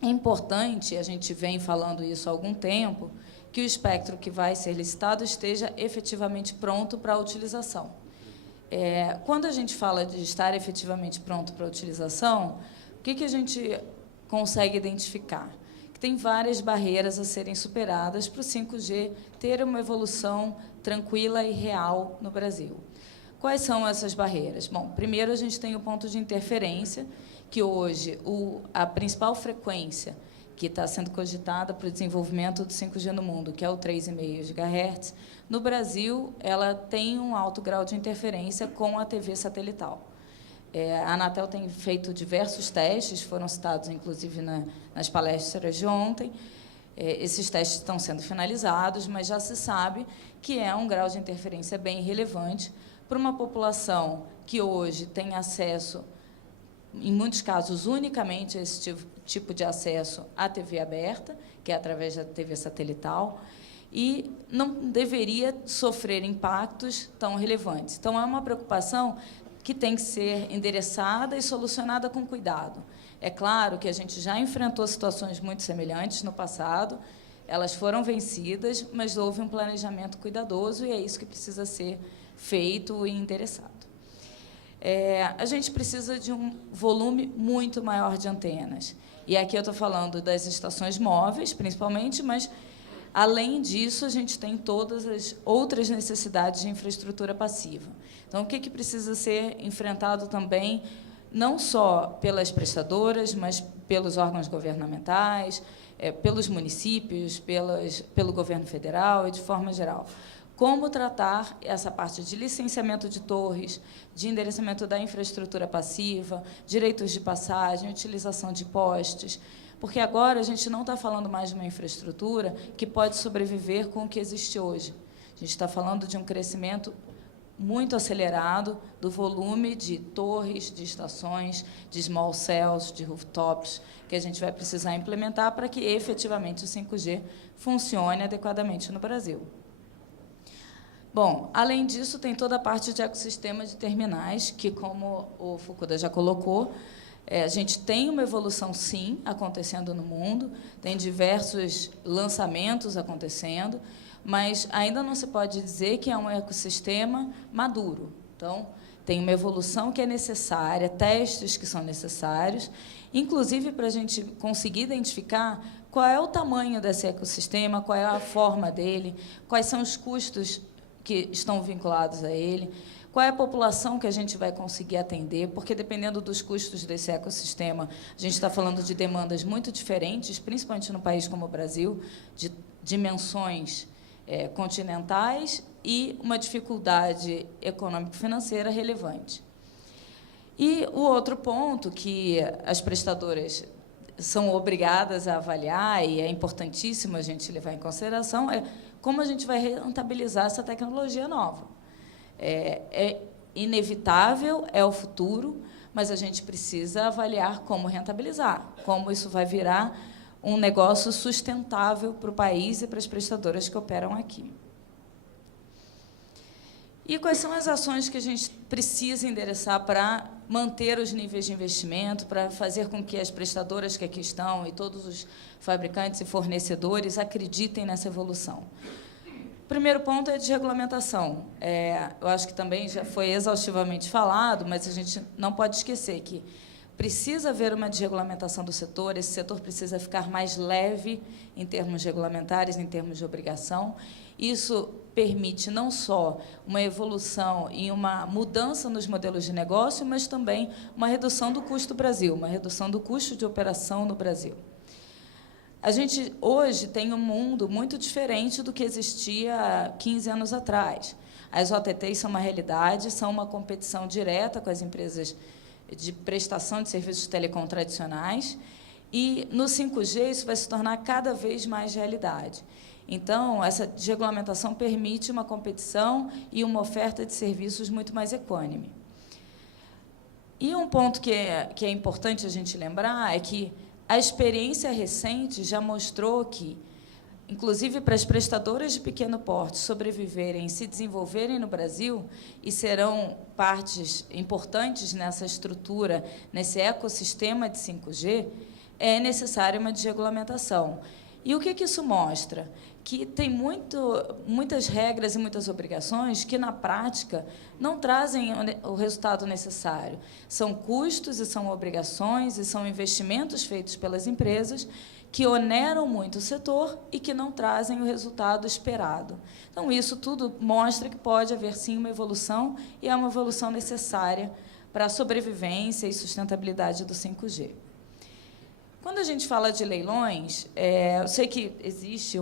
é importante, a gente vem falando isso há algum tempo, que o espectro que vai ser licitado esteja efetivamente pronto para a utilização. Quando a gente fala de estar efetivamente pronto para a utilização, o que a gente consegue identificar? Que tem várias barreiras a serem superadas para o 5G ter uma evolução tranquila e real no Brasil. Quais são essas barreiras? Bom, primeiro a gente tem o ponto de interferência, que hoje a principal frequência que está sendo cogitada para o desenvolvimento do 5G no mundo, que é o 3,5 GHz, no Brasil, ela tem um alto grau de interferência com a TV satelital. A Anatel tem feito diversos testes, foram citados, inclusive, nas palestras de ontem. Esses testes estão sendo finalizados, mas já se sabe que é um grau de interferência bem relevante para uma população que hoje tem acesso, em muitos casos, unicamente a esse tipo de acesso à TV aberta, que é através da TV satelital, e não deveria sofrer impactos tão relevantes. Então, é uma preocupação que tem que ser endereçada e solucionada com cuidado. É claro que a gente já enfrentou situações muito semelhantes no passado, elas foram vencidas, mas houve um planejamento cuidadoso, e é isso que precisa ser feito e endereçado. A gente precisa de um volume muito maior de antenas. E aqui eu estou falando das estações móveis, principalmente, mas, além disso, a gente tem todas as outras necessidades de infraestrutura passiva. Então, o que precisa ser enfrentado também, não só pelas prestadoras, mas pelos órgãos governamentais, pelos municípios, pelo governo federal e de forma geral. Como tratar essa parte de licenciamento de torres, de endereçamento da infraestrutura passiva, direitos de passagem, utilização de postes, porque agora a gente não está falando mais de uma infraestrutura que pode sobreviver com o que existe hoje. A gente está falando de um crescimento muito acelerado do volume de torres, de estações, de small cells, de rooftops, que a gente vai precisar implementar para que, efetivamente, o 5G funcione adequadamente no Brasil. Bom, além disso, tem toda a parte de ecossistema de terminais, que, como o Fukuda já colocou, a gente tem uma evolução, sim, acontecendo no mundo, tem diversos lançamentos acontecendo, mas ainda não se pode dizer que é um ecossistema maduro. Então, tem uma evolução que é necessária, testes que são necessários, inclusive para a gente conseguir identificar qual é o tamanho desse ecossistema, qual é a forma dele, quais são os custos que estão vinculados a ele, qual é a população que a gente vai conseguir atender, porque, dependendo dos custos desse ecossistema, a gente está falando de demandas muito diferentes, principalmente no país como o Brasil, de dimensões continentais e uma dificuldade econômico-financeira relevante. E o outro ponto que as prestadoras são obrigadas a avaliar, e é importantíssimo a gente levar em consideração, é como a gente vai rentabilizar essa tecnologia nova. É inevitável, é o futuro, mas a gente precisa avaliar como rentabilizar, como isso vai virar um negócio sustentável para o país e para as prestadoras que operam aqui. E quais são as ações que a gente precisa endereçar para manter os níveis de investimento, para fazer com que as prestadoras que aqui estão e todos os fabricantes e fornecedores acreditem nessa evolução? O primeiro ponto é a desregulamentação. Eu acho que também já foi exaustivamente falado, mas a gente não pode esquecer que precisa haver uma desregulamentação do setor, esse setor precisa ficar mais leve em termos regulamentares, em termos de obrigação. Isso permite não só uma evolução e uma mudança nos modelos de negócio, mas também uma redução do custo do Brasil, uma redução do custo de operação no Brasil. A gente, hoje, tem um mundo muito diferente do que existia há 15 anos atrás. As OTTs são uma realidade, são uma competição direta com as empresas de prestação de serviços telecom tradicionais, e, no 5G, isso vai se tornar cada vez mais realidade. Então, essa desregulamentação permite uma competição e uma oferta de serviços muito mais equânime. E um ponto que é importante a gente lembrar é que a experiência recente já mostrou que, inclusive para as prestadoras de pequeno porte sobreviverem e se desenvolverem no Brasil, e serão partes importantes nessa estrutura, nesse ecossistema de 5G, é necessária uma desregulamentação. E o que isso mostra? Que tem muitas regras e muitas obrigações que, na prática, não trazem o resultado necessário. São custos e são obrigações e são investimentos feitos pelas empresas que oneram muito o setor e que não trazem o resultado esperado. Então, isso tudo mostra que pode haver, sim, uma evolução, e é uma evolução necessária para a sobrevivência e sustentabilidade do 5G. Quando a gente fala de leilões, eu sei que existe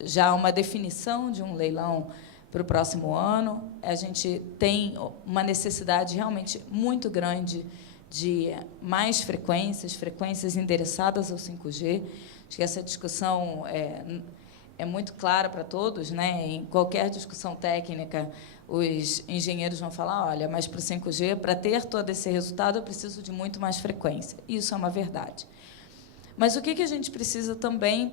já uma definição de um leilão para o próximo ano. A gente tem uma necessidade realmente muito grande de mais frequências endereçadas ao 5G. Acho que essa discussão é muito clara para todos, né? Em qualquer discussão técnica, os engenheiros vão falar, olha, mas para o 5G, para ter todo esse resultado, eu preciso de muito mais frequência. Isso é uma verdade. Mas o que a gente precisa também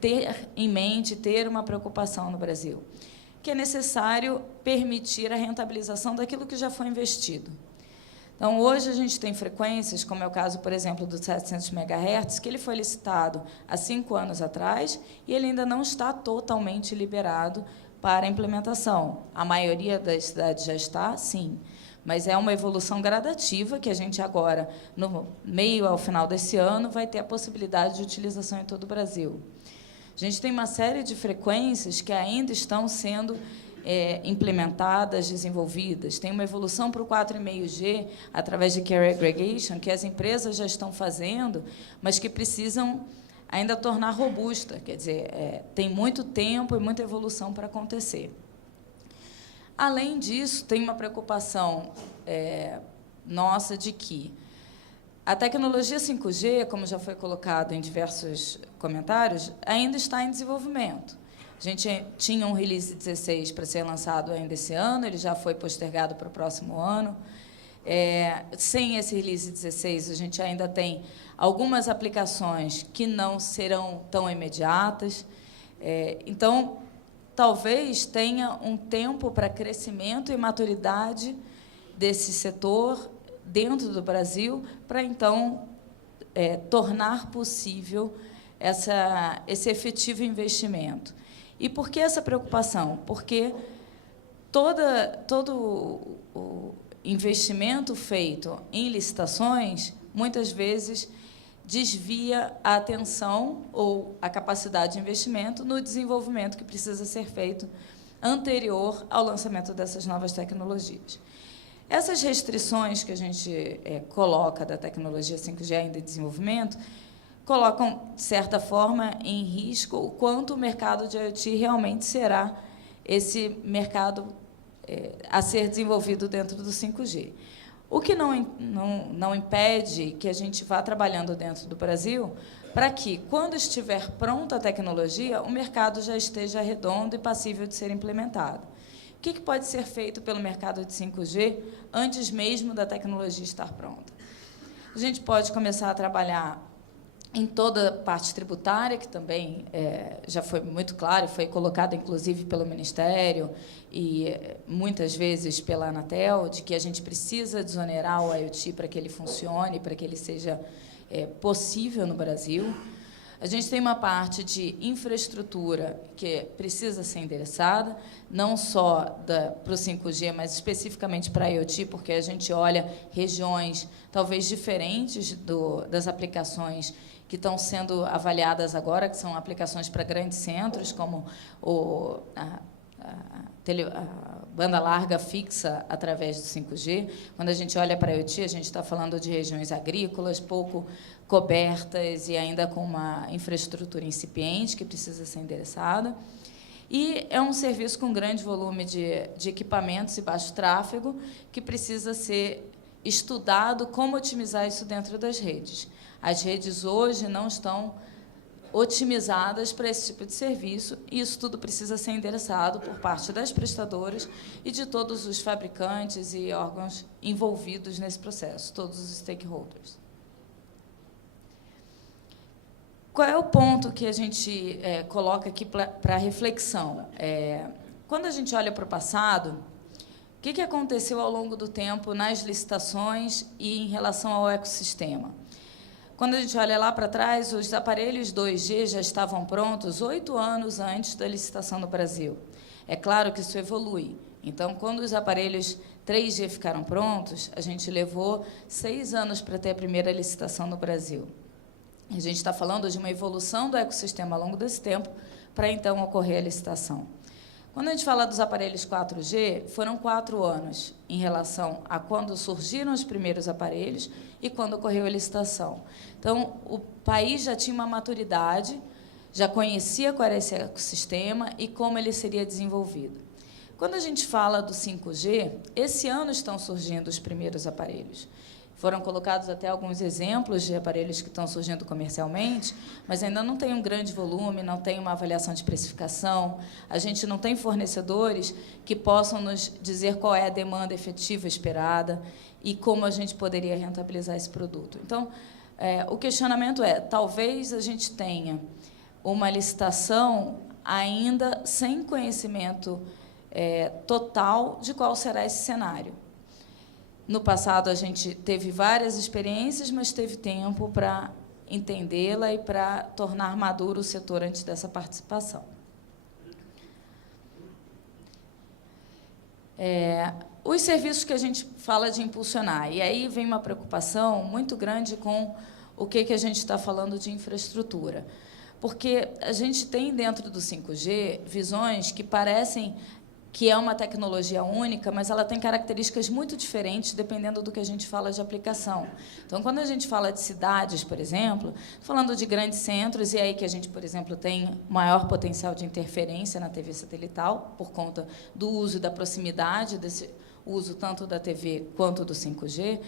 ter em mente, ter uma preocupação no Brasil, que é necessário permitir a rentabilização daquilo que já foi investido. Então, hoje a gente tem frequências, como é o caso, por exemplo, do 700 MHz, que ele foi licitado há 5 anos atrás e ele ainda não está totalmente liberado para a implementação. A maioria das cidades já está, sim, mas é uma evolução gradativa que a gente agora, no meio ao final desse ano, vai ter a possibilidade de utilização em todo o Brasil. A gente tem uma série de frequências que ainda estão sendo implementadas, desenvolvidas. Tem uma evolução para o 4,5G, através de carrier aggregation, que as empresas já estão fazendo, mas que precisam ainda tornar robusta. Quer dizer, tem muito tempo e muita evolução para acontecer. Além disso, tem uma preocupação nossa de que a tecnologia 5G, como já foi colocado em diversos comentários, ainda está em desenvolvimento. A gente tinha um release 16 para ser lançado ainda esse ano, ele já foi postergado para o próximo ano. Sem esse release 16, a gente ainda tem algumas aplicações que não serão tão imediatas. Então, talvez tenha um tempo para crescimento e maturidade desse setor dentro do Brasil, para, então, tornar possível esse efetivo investimento. E por que essa preocupação? Porque todo o investimento feito em licitações, muitas vezes, desvia a atenção ou a capacidade de investimento no desenvolvimento que precisa ser feito anterior ao lançamento dessas novas tecnologias. Essas restrições que a gente coloca da tecnologia 5G ainda em desenvolvimento colocam, de certa forma, em risco o quanto o mercado de IoT realmente será esse mercado a ser desenvolvido dentro do 5G. O que não impede que a gente vá trabalhando dentro do Brasil para que, quando estiver pronta a tecnologia, o mercado já esteja redondo e passível de ser implementado. O que pode ser feito pelo mercado de 5G antes mesmo da tecnologia estar pronta? A gente pode começar a trabalhar em toda a parte tributária, que também já foi muito claro, foi colocada, inclusive, pelo Ministério e, muitas vezes, pela Anatel, de que a gente precisa desonerar o IoT para que ele funcione, para que ele seja possível no Brasil. A gente tem uma parte de infraestrutura que precisa ser endereçada, não só para o 5G, mas especificamente para a IoT, porque a gente olha regiões talvez diferentes das aplicações que estão sendo avaliadas agora, que são aplicações para grandes centros, como a banda larga fixa através do 5G. Quando a gente olha para a IoT, a gente está falando de regiões agrícolas, pouco cobertas e ainda com uma infraestrutura incipiente que precisa ser endereçada. E é um serviço com grande volume de equipamentos e baixo tráfego que precisa ser estudado como otimizar isso dentro das redes. As redes hoje não estão otimizadas para esse tipo de serviço, e isso tudo precisa ser endereçado por parte das prestadoras e de todos os fabricantes e órgãos envolvidos nesse processo, todos os stakeholders. Qual é o ponto que a gente coloca aqui para reflexão? Quando a gente olha para o passado, o que aconteceu ao longo do tempo nas licitações e em relação ao ecossistema? Quando a gente olha lá para trás, os aparelhos 2G já estavam prontos 8 anos antes da licitação no Brasil. É claro que isso evolui. Então, quando os aparelhos 3G ficaram prontos, a gente levou 6 anos para ter a primeira licitação no Brasil. A gente está falando de uma evolução do ecossistema ao longo desse tempo para, então, ocorrer a licitação. Quando a gente fala dos aparelhos 4G, foram 4 anos em relação a quando surgiram os primeiros aparelhos e quando ocorreu a licitação. Então, o país já tinha uma maturidade, já conhecia qual era esse ecossistema e como ele seria desenvolvido. Quando a gente fala do 5G, esse ano estão surgindo os primeiros aparelhos. Foram colocados até alguns exemplos de aparelhos que estão surgindo comercialmente, mas ainda não tem um grande volume, não tem uma avaliação de precificação, a gente não tem fornecedores que possam nos dizer qual é a demanda efetiva esperada e como a gente poderia rentabilizar esse produto. Então, o questionamento talvez a gente tenha uma licitação ainda sem conhecimento total de qual será esse cenário. No passado, a gente teve várias experiências, mas teve tempo para entendê-la e para tornar maduro o setor antes dessa participação. Os serviços que a gente fala de impulsionar, e aí vem uma preocupação muito grande com o que a gente está falando de infraestrutura, porque a gente tem dentro do 5G visões que parecem que é uma tecnologia única, mas ela tem características muito diferentes dependendo do que a gente fala de aplicação. Então, quando a gente fala de cidades, por exemplo, falando de grandes centros, e aí que a gente, por exemplo, tem maior potencial de interferência na TV satelital, por conta do uso e da proximidade desse uso tanto da TV quanto do 5G,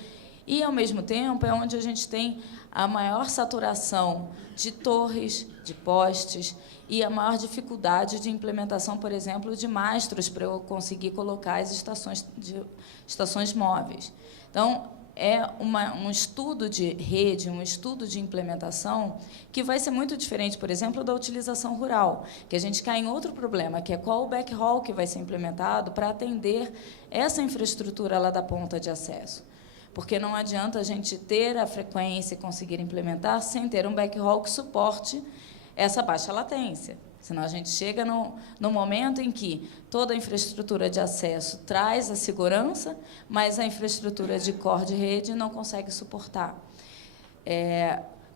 e, ao mesmo tempo, é onde a gente tem a maior saturação de torres, de postes, e a maior dificuldade de implementação, por exemplo, de mastros para eu conseguir colocar as estações móveis. Então, é um estudo de rede, um estudo de implementação que vai ser muito diferente, por exemplo, da utilização rural, que a gente cai em outro problema, que é qual o backhaul que vai ser implementado para atender essa infraestrutura lá da ponta de acesso. Porque não adianta a gente ter a frequência e conseguir implementar sem ter um backhaul que suporte essa baixa latência. Senão a gente chega no momento em que toda a infraestrutura de acesso traz a segurança, mas a infraestrutura de core de rede não consegue suportar.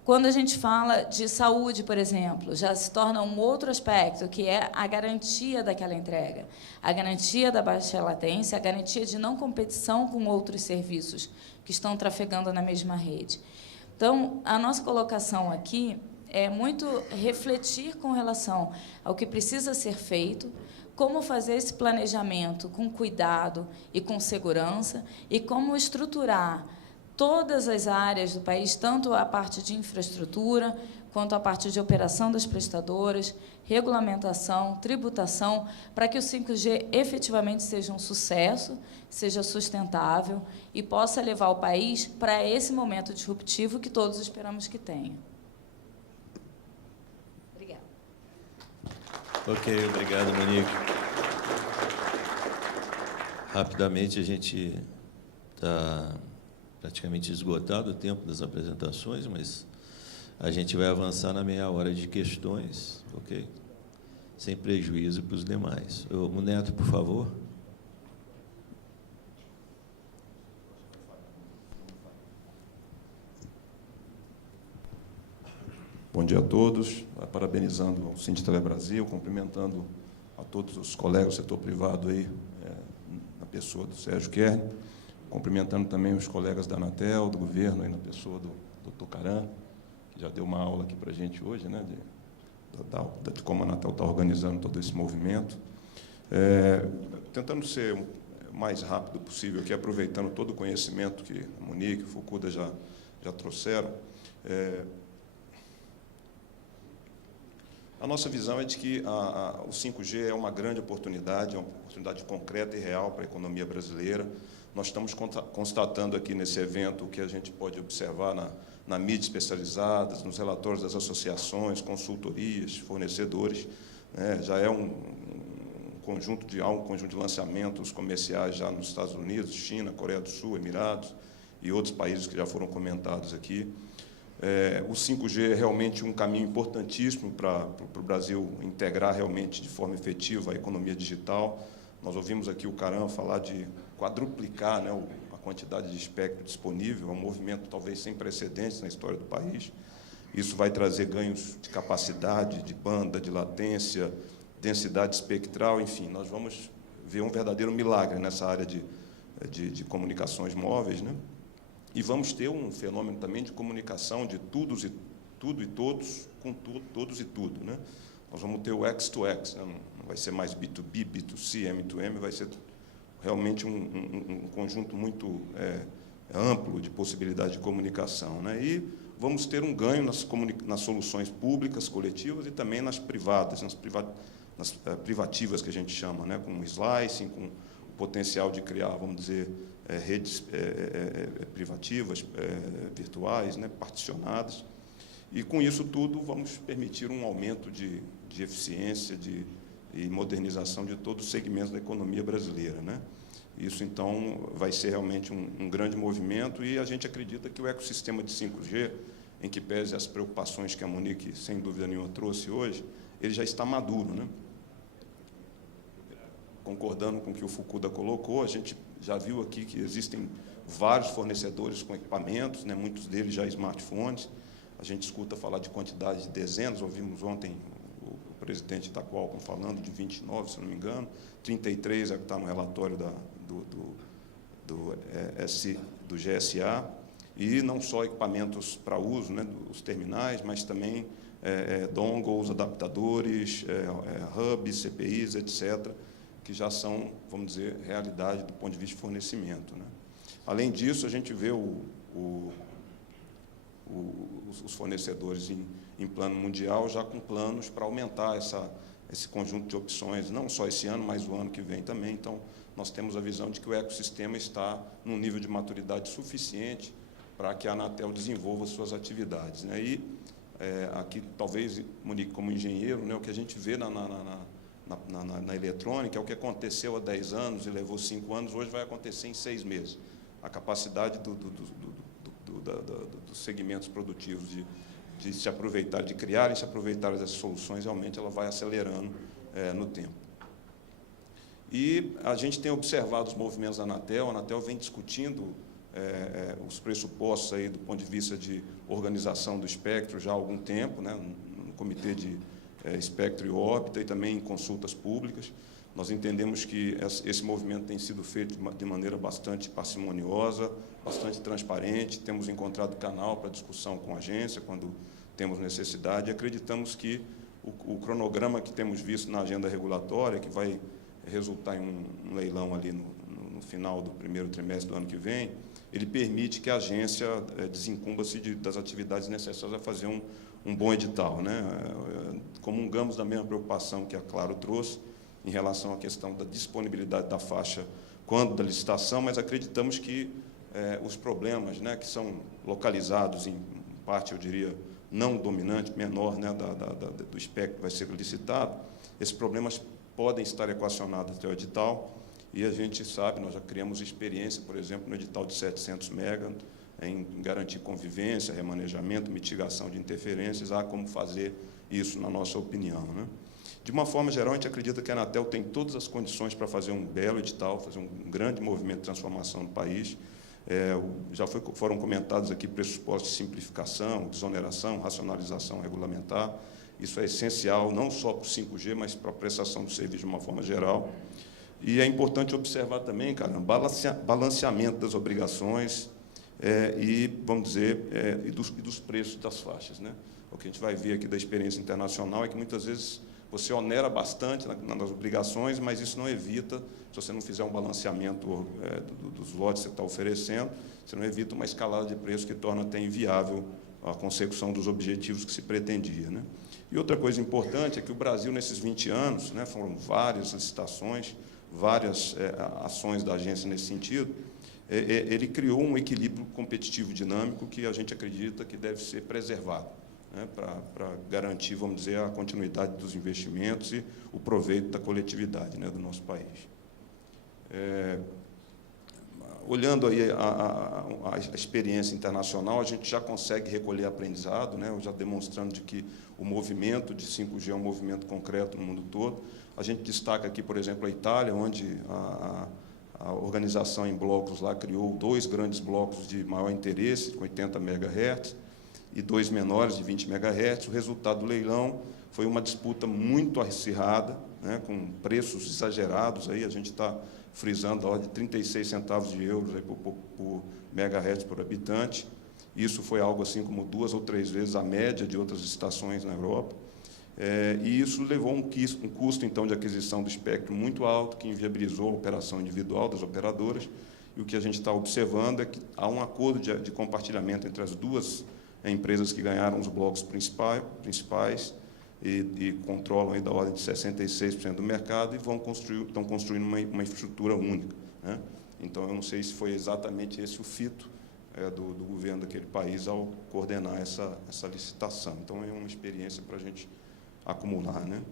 Quando a gente fala de saúde, por exemplo, já se torna um outro aspecto, que é a garantia daquela entrega, a garantia da baixa latência, a garantia de não competição com outros serviços que estão trafegando na mesma rede. Então, a nossa colocação aqui é muito refletir com relação ao que precisa ser feito, como fazer esse planejamento com cuidado e com segurança, e como estruturar todas as áreas do país, tanto a parte de infraestrutura, quanto a parte de operação das prestadoras, regulamentação, tributação, para que o 5G efetivamente seja um sucesso, seja sustentável e possa levar o país para esse momento disruptivo que todos esperamos que tenha. Obrigada. Ok, obrigado, Monique. Rapidamente, a gente está praticamente esgotado o tempo das apresentações, mas a gente vai avançar na meia hora de questões, ok? Sem prejuízo para os demais. O Neto, por favor. Bom dia a todos. Parabenizando o Cindy Telebrasil, cumprimentando a todos os colegas do setor privado aí, na pessoa do Sérgio Kern, cumprimentando também os colegas da Anatel, do governo, aí na pessoa do Dr. Caran, que já deu uma aula aqui para a gente hoje, né, de como a Anatel está organizando todo esse movimento. Tentando ser o mais rápido possível aqui, aproveitando todo o conhecimento que a Monique e o Fukuda já trouxeram. A nossa visão é de que o 5G é uma grande oportunidade, é uma oportunidade concreta e real para a economia brasileira. Nós estamos constatando aqui nesse evento o que a gente pode observar na mídia especializadas, nos relatórios das associações, consultorias, fornecedores, né? Já é um conjunto de lançamentos comerciais já nos Estados Unidos, China, Coreia do Sul, Emirados e outros países que já foram comentados aqui. O 5G é realmente um caminho importantíssimo para o Brasil integrar realmente de forma efetiva a economia digital. Nós ouvimos aqui o Caran falar de quadruplicar, né, a quantidade de espectro disponível, é um movimento talvez sem precedentes na história do país. Isso vai trazer ganhos de capacidade, de banda, de latência, densidade espectral, enfim, nós vamos ver um verdadeiro milagre nessa área de comunicações móveis, né? E vamos ter um fenômeno também de comunicação de tudo e todos, com todos e tudo, né? Nós vamos ter o X2X, né? Não vai ser mais B2B, B2C, M2M, vai ser realmente um conjunto muito amplo de possibilidade de comunicação, né? E vamos ter um ganho nas soluções públicas, coletivas e também nas privadas, nas privativas que a gente chama, né? Com o slicing, com o potencial de criar, vamos dizer, redes privativas, virtuais, né? Particionadas. E, com isso tudo, vamos permitir um aumento de eficiência e modernização de todos os segmentos da economia brasileira, né? Isso, então, vai ser realmente um grande movimento, e a gente acredita que o ecossistema de 5G, em que pese as preocupações que a Monique, sem dúvida nenhuma, trouxe hoje, ele já está maduro, né? Concordando com o que o Fukuda colocou, a gente já viu aqui que existem vários fornecedores com equipamentos, né, muitos deles já smartphones. A gente escuta falar de quantidade de dezenas, ouvimos ontem o presidente da Qualcomm falando de 29, se não me engano, 33 é que está no relatório do GSA, e não só equipamentos para uso, né, dos terminais, mas também dongles, adaptadores, hubs, CPIs, etc., que já são, vamos dizer, realidade do ponto de vista de fornecimento, né? Além disso, a gente vê os fornecedores em plano mundial já com planos para aumentar esse conjunto de opções, não só esse ano, mas o ano que vem também. Então, nós temos a visão de que o ecossistema está num nível de maturidade suficiente para que a Anatel desenvolva suas atividades, né? E aqui, talvez, Monique, como engenheiro, né, o que a gente vê na eletrônica é o que aconteceu há 10 anos e levou 5 anos, hoje vai acontecer em 6 meses. A capacidade dos segmentos produtivos de se aproveitar, de criarem, se aproveitarem dessas soluções, realmente ela vai acelerando no tempo. E a gente tem observado os movimentos da Anatel. A Anatel vem discutindo os pressupostos aí do ponto de vista de organização do espectro já há algum tempo, né, no Comitê de Espectro e Órbita, e também em consultas públicas. Nós entendemos que esse movimento tem sido feito de maneira bastante parcimoniosa, bastante transparente. Temos encontrado canal para discussão com a agência quando temos necessidade, e acreditamos que o cronograma que temos visto na agenda regulatória, que vai resultar em um leilão ali no final do primeiro trimestre do ano que vem, ele permite que a agência desencumba-se das atividades necessárias a fazer um bom edital, né? Comungamos da mesma preocupação que a Claro trouxe em relação à questão da disponibilidade da faixa quando da licitação, mas acreditamos que os problemas, né, que são localizados em parte, eu diria, não dominante, menor, né, do espectro que vai ser licitado, esses problemas podem estar equacionados até o edital, e a gente sabe, nós já criamos experiência, por exemplo, no edital de 700 MB, em garantir convivência, remanejamento, mitigação de interferências. Há como fazer isso, na nossa opinião, né? De uma forma geral, a gente acredita que a Anatel tem todas as condições para fazer um belo edital, fazer um grande movimento de transformação no país. Foram comentados aqui pressupostos de simplificação, desoneração, racionalização regulamentar. Isso é essencial, não só para o 5G, mas para a prestação do serviço de uma forma geral. E é importante observar também, cara, balanceamento das obrigações e, vamos dizer, e dos preços das faixas, né? O que a gente vai ver aqui da experiência internacional é que, muitas vezes, você onera bastante nas obrigações, mas isso não evita, se você não fizer um balanceamento dos lotes que você está oferecendo, você não evita uma escalada de preço que torna até inviável a consecução dos objetivos que se pretendia, né? E outra coisa importante é que o Brasil, nesses 20 anos, né, foram várias licitações, várias ações da agência nesse sentido, ele criou um equilíbrio competitivo dinâmico que a gente acredita que deve ser preservado, né, para garantir, vamos dizer, a continuidade dos investimentos e o proveito da coletividade, né, do nosso país. Olhando aí a experiência internacional, a gente já consegue recolher aprendizado, né, já demonstrando de que o movimento de 5G é um movimento concreto no mundo todo. A gente destaca aqui, por exemplo, a Itália, onde a organização em blocos lá criou 2 grandes blocos de maior interesse, com 80 MHz, e 2 menores, de 20 MHz. O resultado do leilão foi uma disputa muito acirrada, né, com preços exagerados. Aí a gente está frisando a ordem de 36 centavos de euros aí por megahertz por habitante. Isso foi algo assim como 2 ou 3 vezes a média de outras estações na Europa. E isso levou um custo, então, de aquisição do espectro muito alto, que inviabilizou a operação individual das operadoras. E o que a gente está observando é que há um acordo de compartilhamento entre as duas empresas que ganharam os blocos principais e controlam aí da ordem de 66% do mercado, e estão construindo uma infraestrutura única, né? Então, eu não sei se foi exatamente esse o fito do governo daquele país ao coordenar essa licitação. Então, é uma experiência para a gente acumular, né?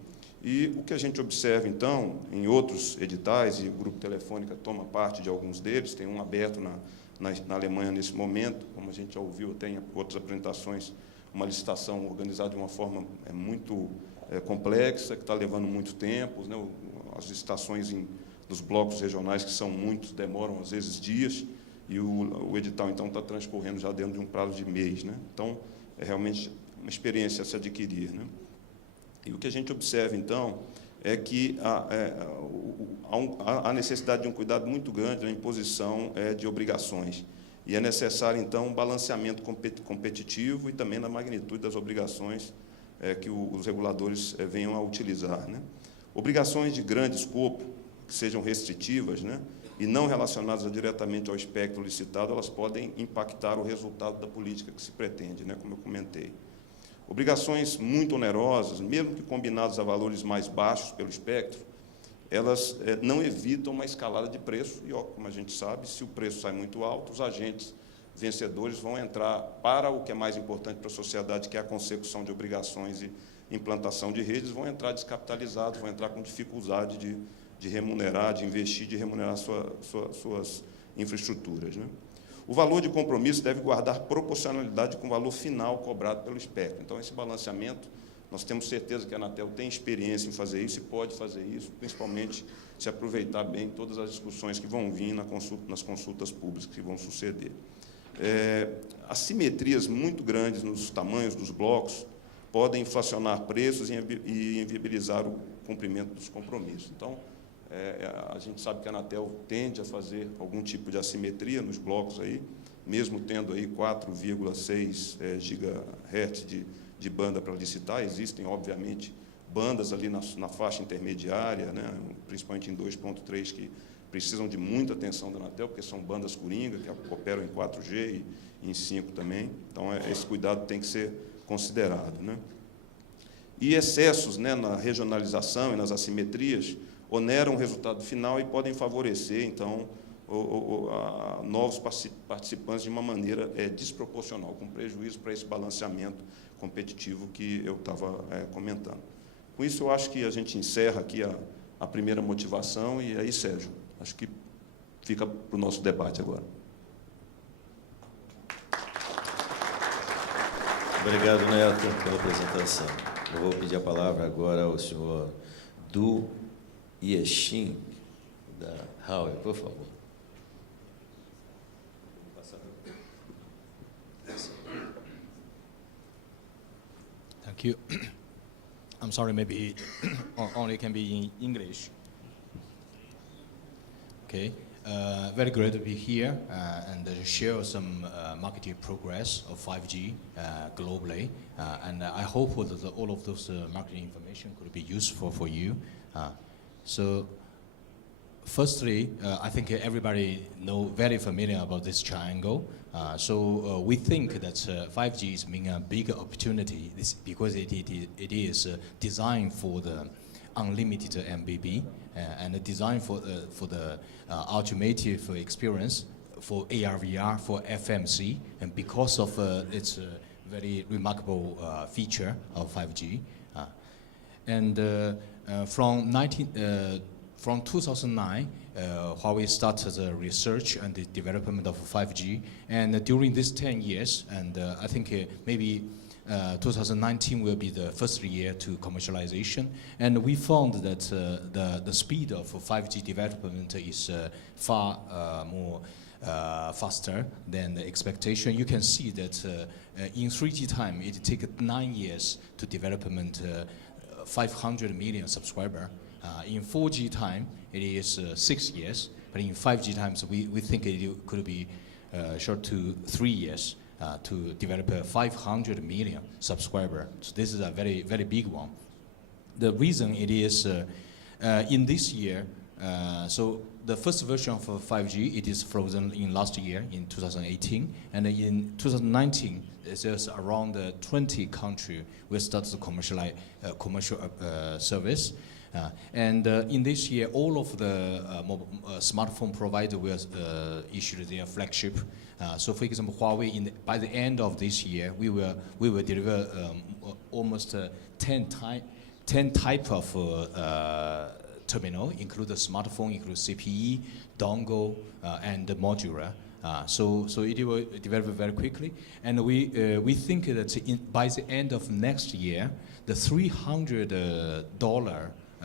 E o que a gente observa, então, em outros editais, e o Grupo Telefônica toma parte de alguns deles, tem um aberto na Alemanha nesse momento, como a gente já ouviu, tem outras apresentações, uma licitação organizada de uma forma muito complexa, que está levando muito tempo, né? As licitações dos blocos regionais, que são muitos, demoram, às vezes, dias, e o edital, então, está transcorrendo já dentro de um prazo de mês, né? Então, é realmente uma experiência a se adquirir, né? E o que a gente observa, então, é que há necessidade de um cuidado muito grande na imposição de obrigações. E é necessário, então, um balanceamento competitivo e também na magnitude das obrigações que os reguladores venham a utilizar, né? Obrigações de grande escopo, que sejam restritivas, né, e não relacionadas diretamente ao espectro licitado, elas podem impactar o resultado da política que se pretende, né, como eu comentei. Obrigações muito onerosas, mesmo que combinadas a valores mais baixos pelo espectro, elas não evitam uma escalada de preço, e, como a gente sabe, se o preço sai muito alto, os agentes vencedores vão entrar para o que é mais importante para a sociedade, que é a consecução de obrigações e implantação de redes, vão entrar descapitalizados, vão entrar com dificuldade de remunerar, de investir, de remunerar suas infraestruturas, né? O valor de compromisso deve guardar proporcionalidade com o valor final cobrado pelo espectro. Então, esse balanceamento, nós temos certeza que a Anatel tem experiência em fazer isso e pode fazer isso, principalmente se aproveitar bem todas as discussões que vão vir nas consultas públicas que vão suceder. Assimetrias muito grandes nos tamanhos dos blocos podem inflacionar preços e inviabilizar o cumprimento dos compromissos. Então, a gente sabe que a Anatel tende a fazer algum tipo de assimetria nos blocos aí, mesmo tendo aí 4,6 GHz de banda para licitar. Existem, obviamente, bandas ali na faixa intermediária, né, principalmente em 2.3, que precisam de muita atenção da Anatel, porque são bandas coringa, que operam em 4G e em 5 também. Então, esse cuidado tem que ser considerado, né? E excessos, né, na regionalização e nas assimetrias oneram o resultado final e podem favorecer, então, novos participantes de uma maneira desproporcional, com prejuízo para esse balanceamento competitivo que eu estava comentando. Com isso, eu acho que a gente encerra aqui a primeira motivação, e aí, Sérgio, acho que fica para o nosso debate agora. Obrigado, Neto, pela apresentação. Eu vou pedir a palavra agora ao senhor Du Yexin, da Huawei, por favor. Thank you. I'm sorry, maybe only can be in English. Okay. Very great to be here and share some marketing progress of 5G globally. And I hope that all of those marketing information could be useful for you. So, firstly, I think everybody very familiar about this triangle. So we think that 5G is being a big opportunity because it is designed for the unlimited MBB and designed for the automotive experience, for AR/VR, for FMC, and because of its very remarkable feature of 5G. From 2009, Huawei started the research and the development of 5G, and during these 10 years, and I think maybe 2019 will be the first year to commercialization, and we found that the speed of 5G development is far more faster than the expectation. You can see that in 3G time, it takes 9 years to development 500 million subscriber. In 4G time, it is 6 years, but in 5G times, we think it could be short to 3 years to develop a 500 million subscriber. So this is a very, very big one. The reason it is in this year, so the first version of 5G, it is frozen in last year, in 2018, and in 2019, there's around 20 countries will start to commercialize commercial service. And in this year, all of the smartphone providers will issue their flagship. So, for example, Huawei, by the end of this year, we will deliver almost 10 type of terminal, include the smartphone, include CPE, dongle, and the modular. So it will develop very quickly, and we think that by the end of next year, the $300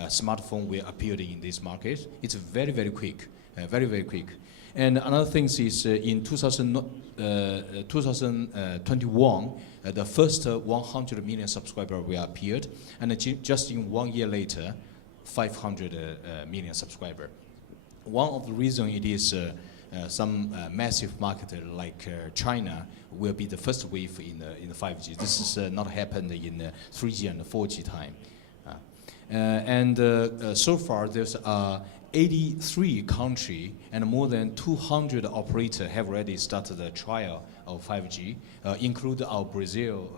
smartphone will appear in this market. It's very quick, very quick. And another thing is in 2021, the first 100 million subscribers will appeared, and just in 1 year later, 500 million subscribers. One of the reasons it is some massive market like China will be the first wave in the 5G. This is not happened in 3G and 4G time. So far, there's 83 countries and more than 200 operators have already started the trial of 5G, include our Brazil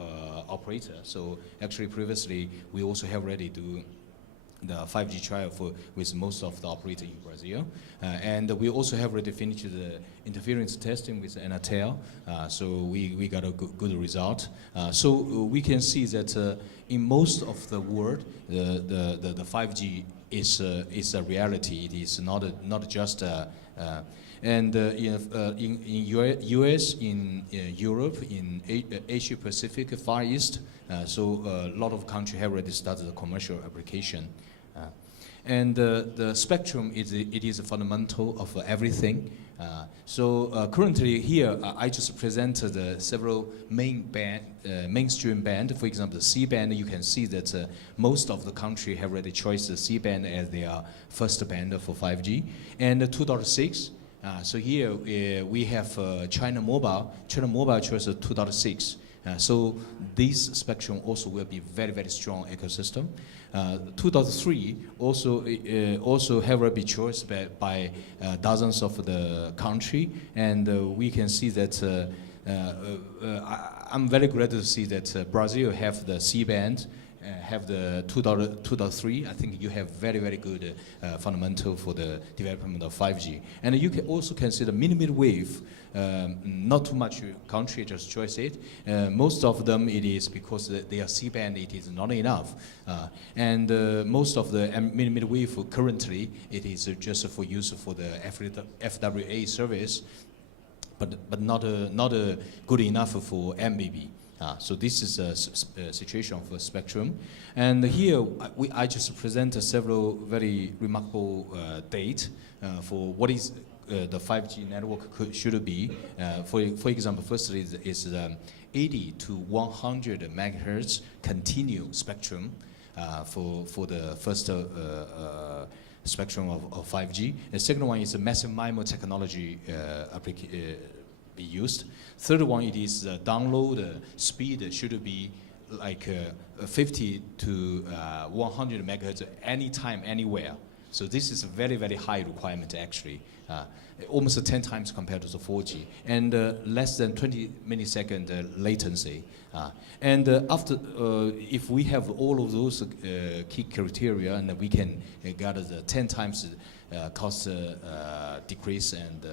operator. So actually, previously, we also have already do the 5G trial with most of the operators in Brazil. And we also have already finished the interference testing with Anatel, so we got a good result. So we can see that in most of the world, the 5G is a reality. It is not just and in US, in Europe, in Asia Pacific, Far East, so a lot of countries have already started the commercial application. And the spectrum it is a fundamental of everything. So currently here, I just presented several mainstream band. For example, the C-band, you can see that most of the country have already chosen the C-band as their first band for 5G. And 2.6, so here we have China Mobile. China Mobile chose 2.6. So this spectrum also will be very strong ecosystem. 2.3 also have already been chosen by dozens of the country, and we can see that I'm very glad to see that Brazil have the C-band, have the 2.3. I think you have very good fundamental for the development of 5G. And you can also consider millimeter wave. Not too much country just choose it. Most of them it is because their C-band it is not enough. And most of the millimeter wave currently it is just for use for the FWA service, but not good enough for MBB. So this is a situation for spectrum. And here I just presented several very remarkable data for what is the 5G network should be. For example, firstly is 80 to 100 megahertz continuous spectrum for the first spectrum of 5G. The second one is a massive MIMO technology be used. Third one, it is download speed should be like 50 to 100 megahertz anytime, anywhere. So this is a very high requirement actually, almost 10 times compared to the 4G, and less than 20 millisecond latency. And after, if we have all of those key criteria, and we can gather the 10 times cost decrease and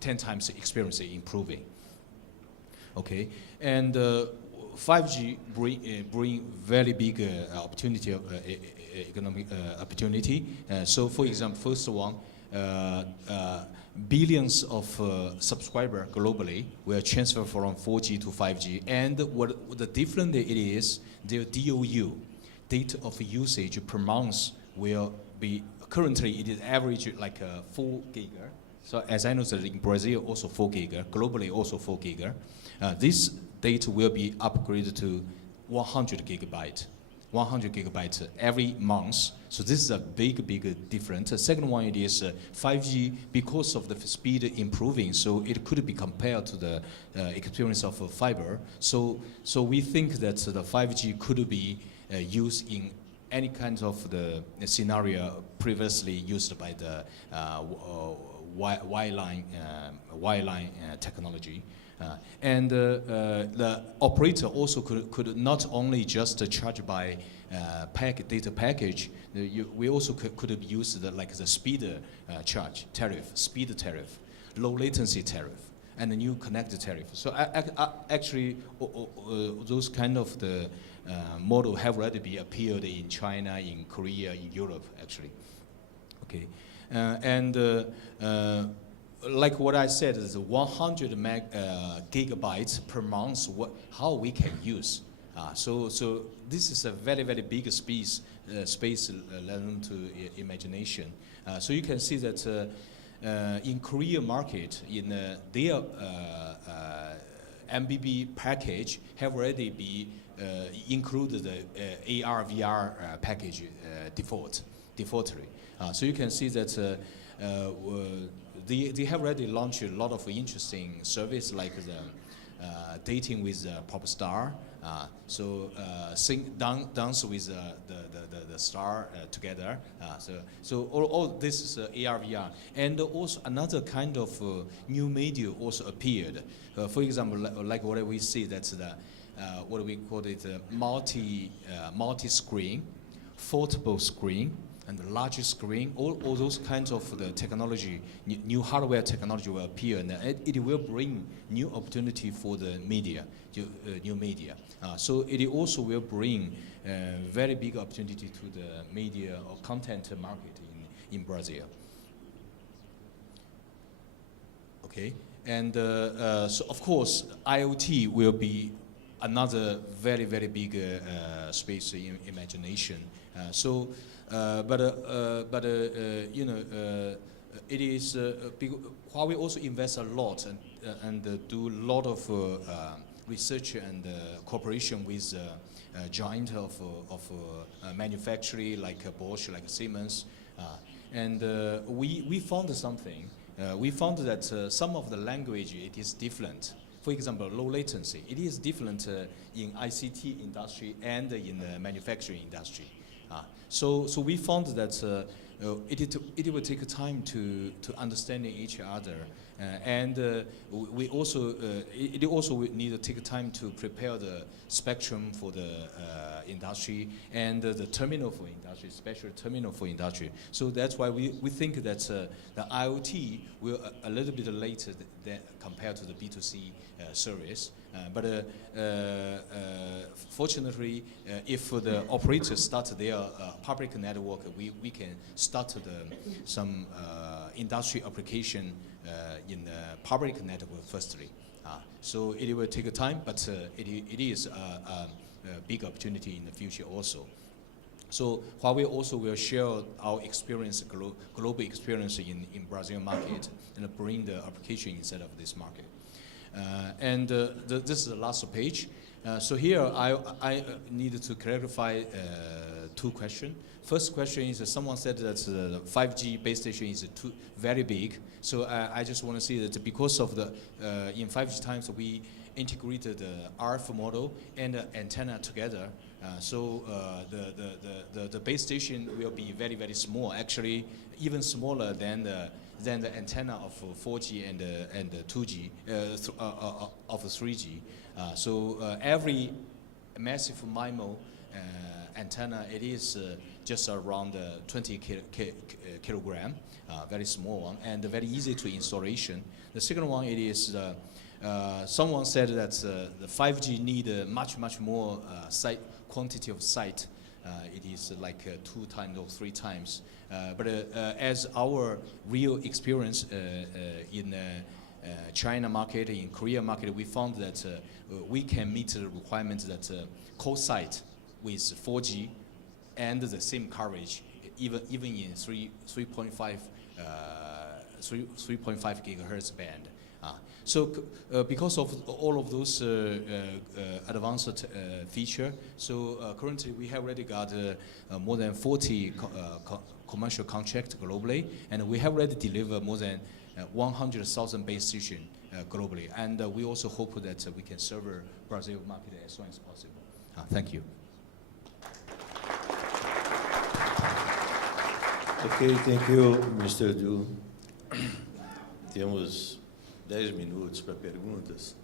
10 times experience improving. Okay, and 5G bring very big opportunity, economic opportunity. So, for example, first one, billions of subscribers globally will transfer from 4G to 5G, and what the difference it is, their DOU, data of usage per month, will be currently it is average like 4 giga. So as I know that in Brazil also 4 giga, globally also 4 giga. This data will be upgraded to 100 gigabytes. 100 gigabytes every month. So this is a big difference. The second one, it is 5G, because of the speed improving, so it could be compared to the experience of fiber. So we think that the 5G could be used in any kind of the scenario previously used by the wireline technology. And the operator also could not only just charge by data package, we also could use the speed tariff, low latency tariff, and the new connected tariff. So actually, those kind of the model have already been appeared in China, in Korea, in Europe, actually. Okay, like what I said, is 100 gigabytes per month. How we can use. So this is a very, very big space level to imagination. So you can see that in Korea market, in their MBB package have already been included the AR/VR package defaultly. So you can see that they have already launched a lot of interesting service like the dating with pop star. So dance with the star together. So all this is AR/VR, and also another kind of new media also appeared. For example, like what we see, that's the what we call it multi-screen, foldable screen, and larger screen. All those kinds of the technology, new hardware technology will appear, and it will bring new opportunity for the media, new media. So it also will bring very big opportunity to the media or content market in Brazil. Okay, and so of course IoT will be another very, very big space in imagination. You know, it is Huawei also invests a lot and do a lot of research and cooperation with giant of manufacturing like Bosch, like Siemens, and we found something. We found that some of the language it is different. For example, low latency. It is different in ICT industry and in the manufacturing industry. So we found that it will take time to understand each other, and we also it also will need to take time to prepare the spectrum for the industry and the terminal for industry, special terminal for industry. So that's why we think that the IoT will a little bit later than compared to the B2C service. But fortunately, if the operators start their public network, we can start some industry application in the public network firstly. So it will take time, but it is a big opportunity in the future also. So Huawei also will share our experience, global experience in Brazil market, and bring the application inside of this market. This is the last page. So here I needed to clarify two questions. First question is someone said that the 5G base station is very big. So I just want to say that because of the in 5G times we integrated the RF model and the antenna together. So the base station will be very, very small. Actually, even smaller than the antenna of 4G and 2G of 3G. So every massive MIMO antenna, it is just around 20 kilogram, very small one, and very easy to installation. The second one, it is someone said that the 5G need much more quantity of site. It is like 2 times or 3 times. But as our real experience in China market, in Korea market, we found that we can meet the requirements that co-site with 4G and the same coverage, even in 3.5 gigahertz band. So because of all of those advanced feature, so currently we have already got more than 40 commercial contracts globally, and we have already delivered more than 100,000 base stations globally. And we also hope that we can serve Brazil market as soon as possible. Thank you. Okay, thank you, Mr. Du. temos 10 minutos para perguntas.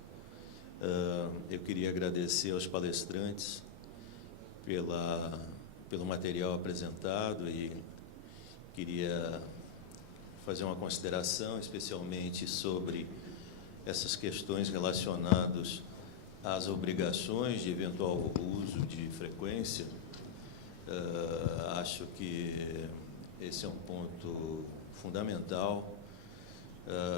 Eu queria agradecer aos palestrantes pelo material apresentado e queria fazer uma consideração, especialmente sobre essas questões relacionadas às obrigações de eventual uso de frequência. Acho que esse é um ponto fundamental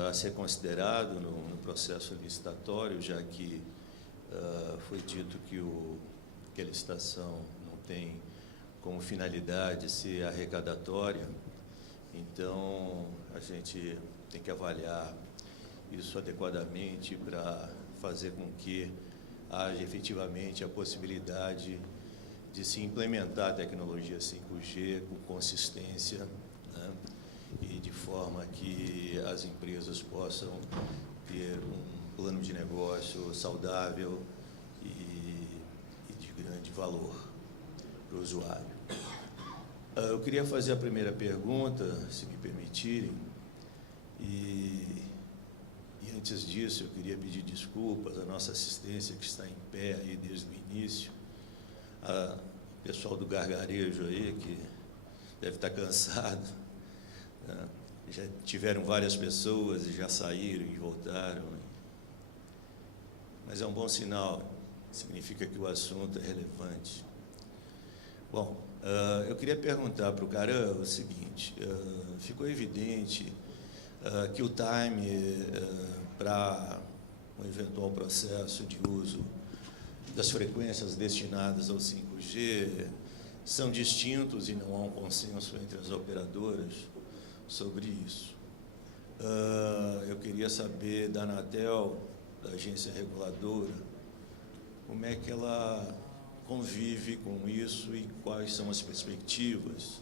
a ser considerado no processo licitatório, já que foi dito que a licitação não tem como finalidade ser arrecadatória. Então, a gente tem que avaliar isso adequadamente para fazer com que haja efetivamente a possibilidade de se implementar a tecnologia 5G com consistência, né, e de forma que as empresas possam ter um plano de negócio saudável e de grande valor para o usuário. Eu queria fazer a primeira pergunta, se me permitirem, e antes disso eu queria pedir desculpas à nossa assistência que está em pé aí desde o início, o pessoal do gargarejo aí, que deve estar cansado, né? Já tiveram várias pessoas e já saíram e voltaram, mas é um bom sinal, significa que o assunto é relevante. Bom, eu queria perguntar para o Caran o seguinte: ficou evidente que o time para um eventual processo de uso das frequências destinadas ao 5G são distintos e não há um consenso entre as operadoras sobre isso. Eu queria saber da Anatel, da agência reguladora, como é que ela convive com isso e quais são as perspectivas.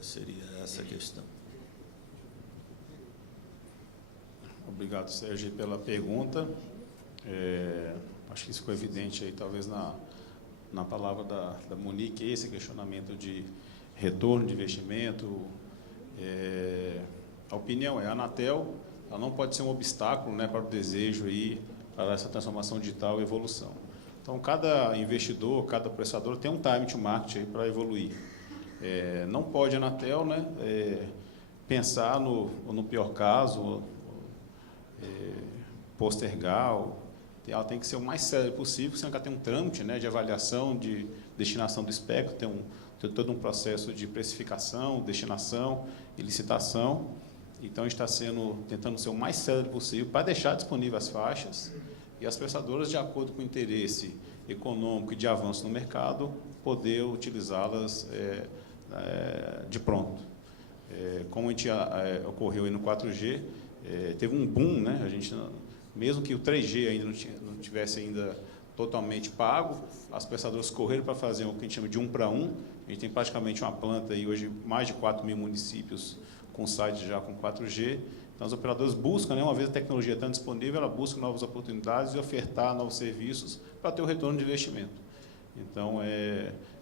Seria essa a questão. Obrigado, Sérgio, pela pergunta. Acho que isso ficou evidente aí, talvez, na palavra da Monique, esse questionamento de retorno de investimento. A opinião a Anatel, ela não pode ser um obstáculo, né, para o desejo aí, para essa transformação digital e evolução. Então, cada investidor, cada prestador tem um time to market aí para evoluir. Não pode a Anatel, né, pensar no pior caso, postergar. Ela tem que ser o mais sério possível, senão ela tem um trâmite, né, de avaliação, de destinação do espectro, tem todo um processo de precificação, destinação e licitação. Então, a gente está tentando ser o mais sério possível para deixar disponível as faixas e as prestadoras, de acordo com o interesse econômico e de avanço no mercado, poder utilizá-las de pronto. Como ocorreu aí no 4G, teve um boom, né? A gente, mesmo que o 3G ainda não tivesse ainda totalmente pago, as prestadoras correram para fazer o que a gente chama de 1 para 1. A gente tem praticamente uma planta aí hoje, mais de 4.000 municípios com sites já com 4G. Então, as operadoras buscam, né, uma vez a tecnologia está disponível, ela busca novas oportunidades e ofertar novos serviços para ter o retorno de investimento. Então,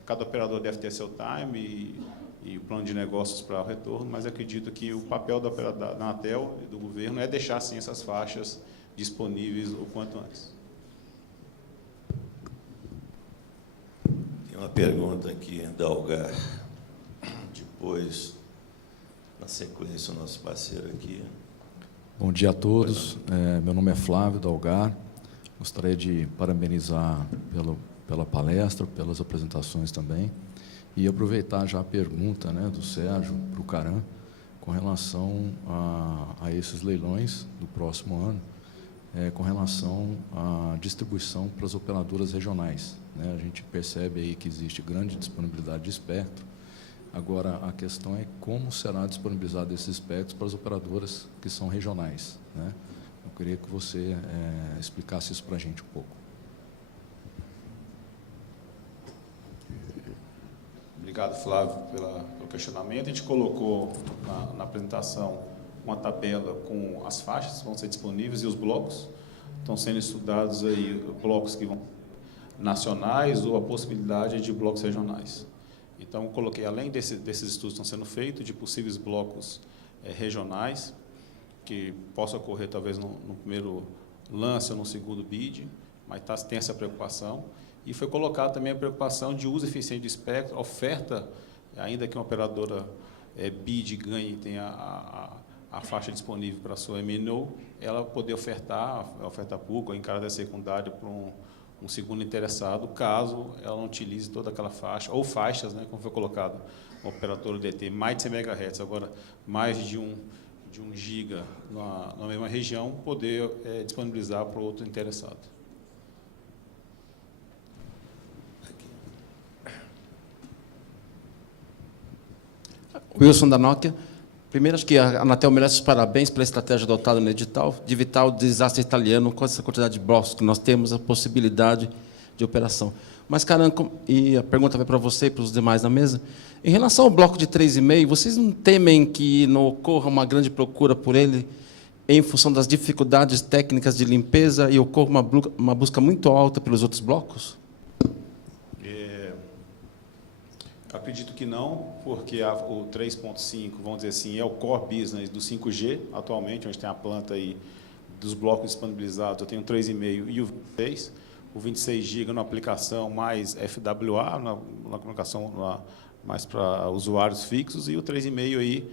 cada operador deve ter seu time e o plano de negócios para o retorno, mas acredito que o papel da Anatel e do governo é deixar, sim, essas faixas disponíveis o quanto antes. Tem uma pergunta aqui da Algar. Depois, na sequência, o nosso parceiro aqui. Bom dia a todos. Meu nome é Flávio, da Algar. Gostaria de parabenizar pela palestra, pelas apresentações também. E aproveitar já a pergunta, né, do Sérgio para o Caran, com relação a esses leilões do próximo ano, com relação à distribuição para as operadoras regionais, né? A gente percebe aí que existe grande disponibilidade de espectro. Agora, a questão é como será disponibilizado esses espectros para as operadoras que são regionais, né? Eu queria que você explicasse isso para a gente um pouco. Obrigado, Flávio, pelo questionamento. A gente colocou na apresentação uma tabela com as faixas que vão ser disponíveis e os blocos. Estão sendo estudados aí blocos que vão nacionais ou a possibilidade de blocos regionais. Então, coloquei, além desses estudos que estão sendo feitos, de possíveis blocos regionais, que possa ocorrer talvez no primeiro lance ou no segundo bid, mas tem essa preocupação. E foi colocada também a preocupação de uso eficiente do espectro, oferta, ainda que uma operadora bid ganhe e tenha a faixa disponível para a sua MNO, ela poder ofertar a oferta pública em caráter secundário para um segundo interessado, caso ela não utilize toda aquela faixa, ou faixas, né, como foi colocado, uma operadora DT, mais de 100 MHz, agora mais de 1 giga na mesma região, poder disponibilizar para o outro interessado. Wilson da Nokia. Primeiro, acho que a Anatel merece os parabéns pela estratégia adotada no edital, de evitar o desastre italiano com essa quantidade de blocos que nós temos, a possibilidade de operação. Mas, Caranco, e a pergunta vai para você e para os demais na mesa, em relação ao bloco de 3,5, vocês não temem que não ocorra uma grande procura por ele em função das dificuldades técnicas de limpeza e ocorra uma busca muito alta pelos outros blocos? Acredito que não, porque o 3.5, vamos dizer assim, é o core business do 5G, atualmente, onde tem a planta aí dos blocos disponibilizados. Eu tenho o 3,5 e o 26. O 26 GB na aplicação mais FWA, na comunicação mais para usuários fixos, e o 3,5 aí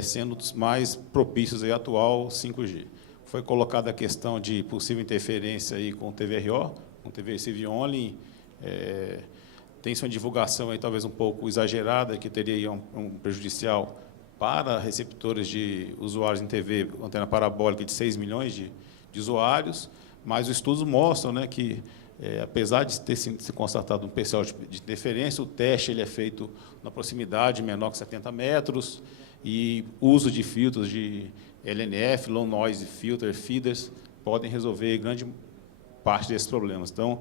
sendo os mais propícios aí atual 5G. Foi colocada a questão de possível interferência aí com o TVRO, com o TV Receive Only. Tem-se uma divulgação aí, talvez um pouco exagerada, que teria um prejudicial para receptores de usuários em TV, antena parabólica de 6 milhões de usuários, mas os estudos mostram, né, que, apesar de ter se constatado um percentual de interferência, o teste ele é feito na proximidade menor que 70 metros, e uso de filtros de LNF, Low Noise Filter, feeders, podem resolver grande parte desses problemas. Então,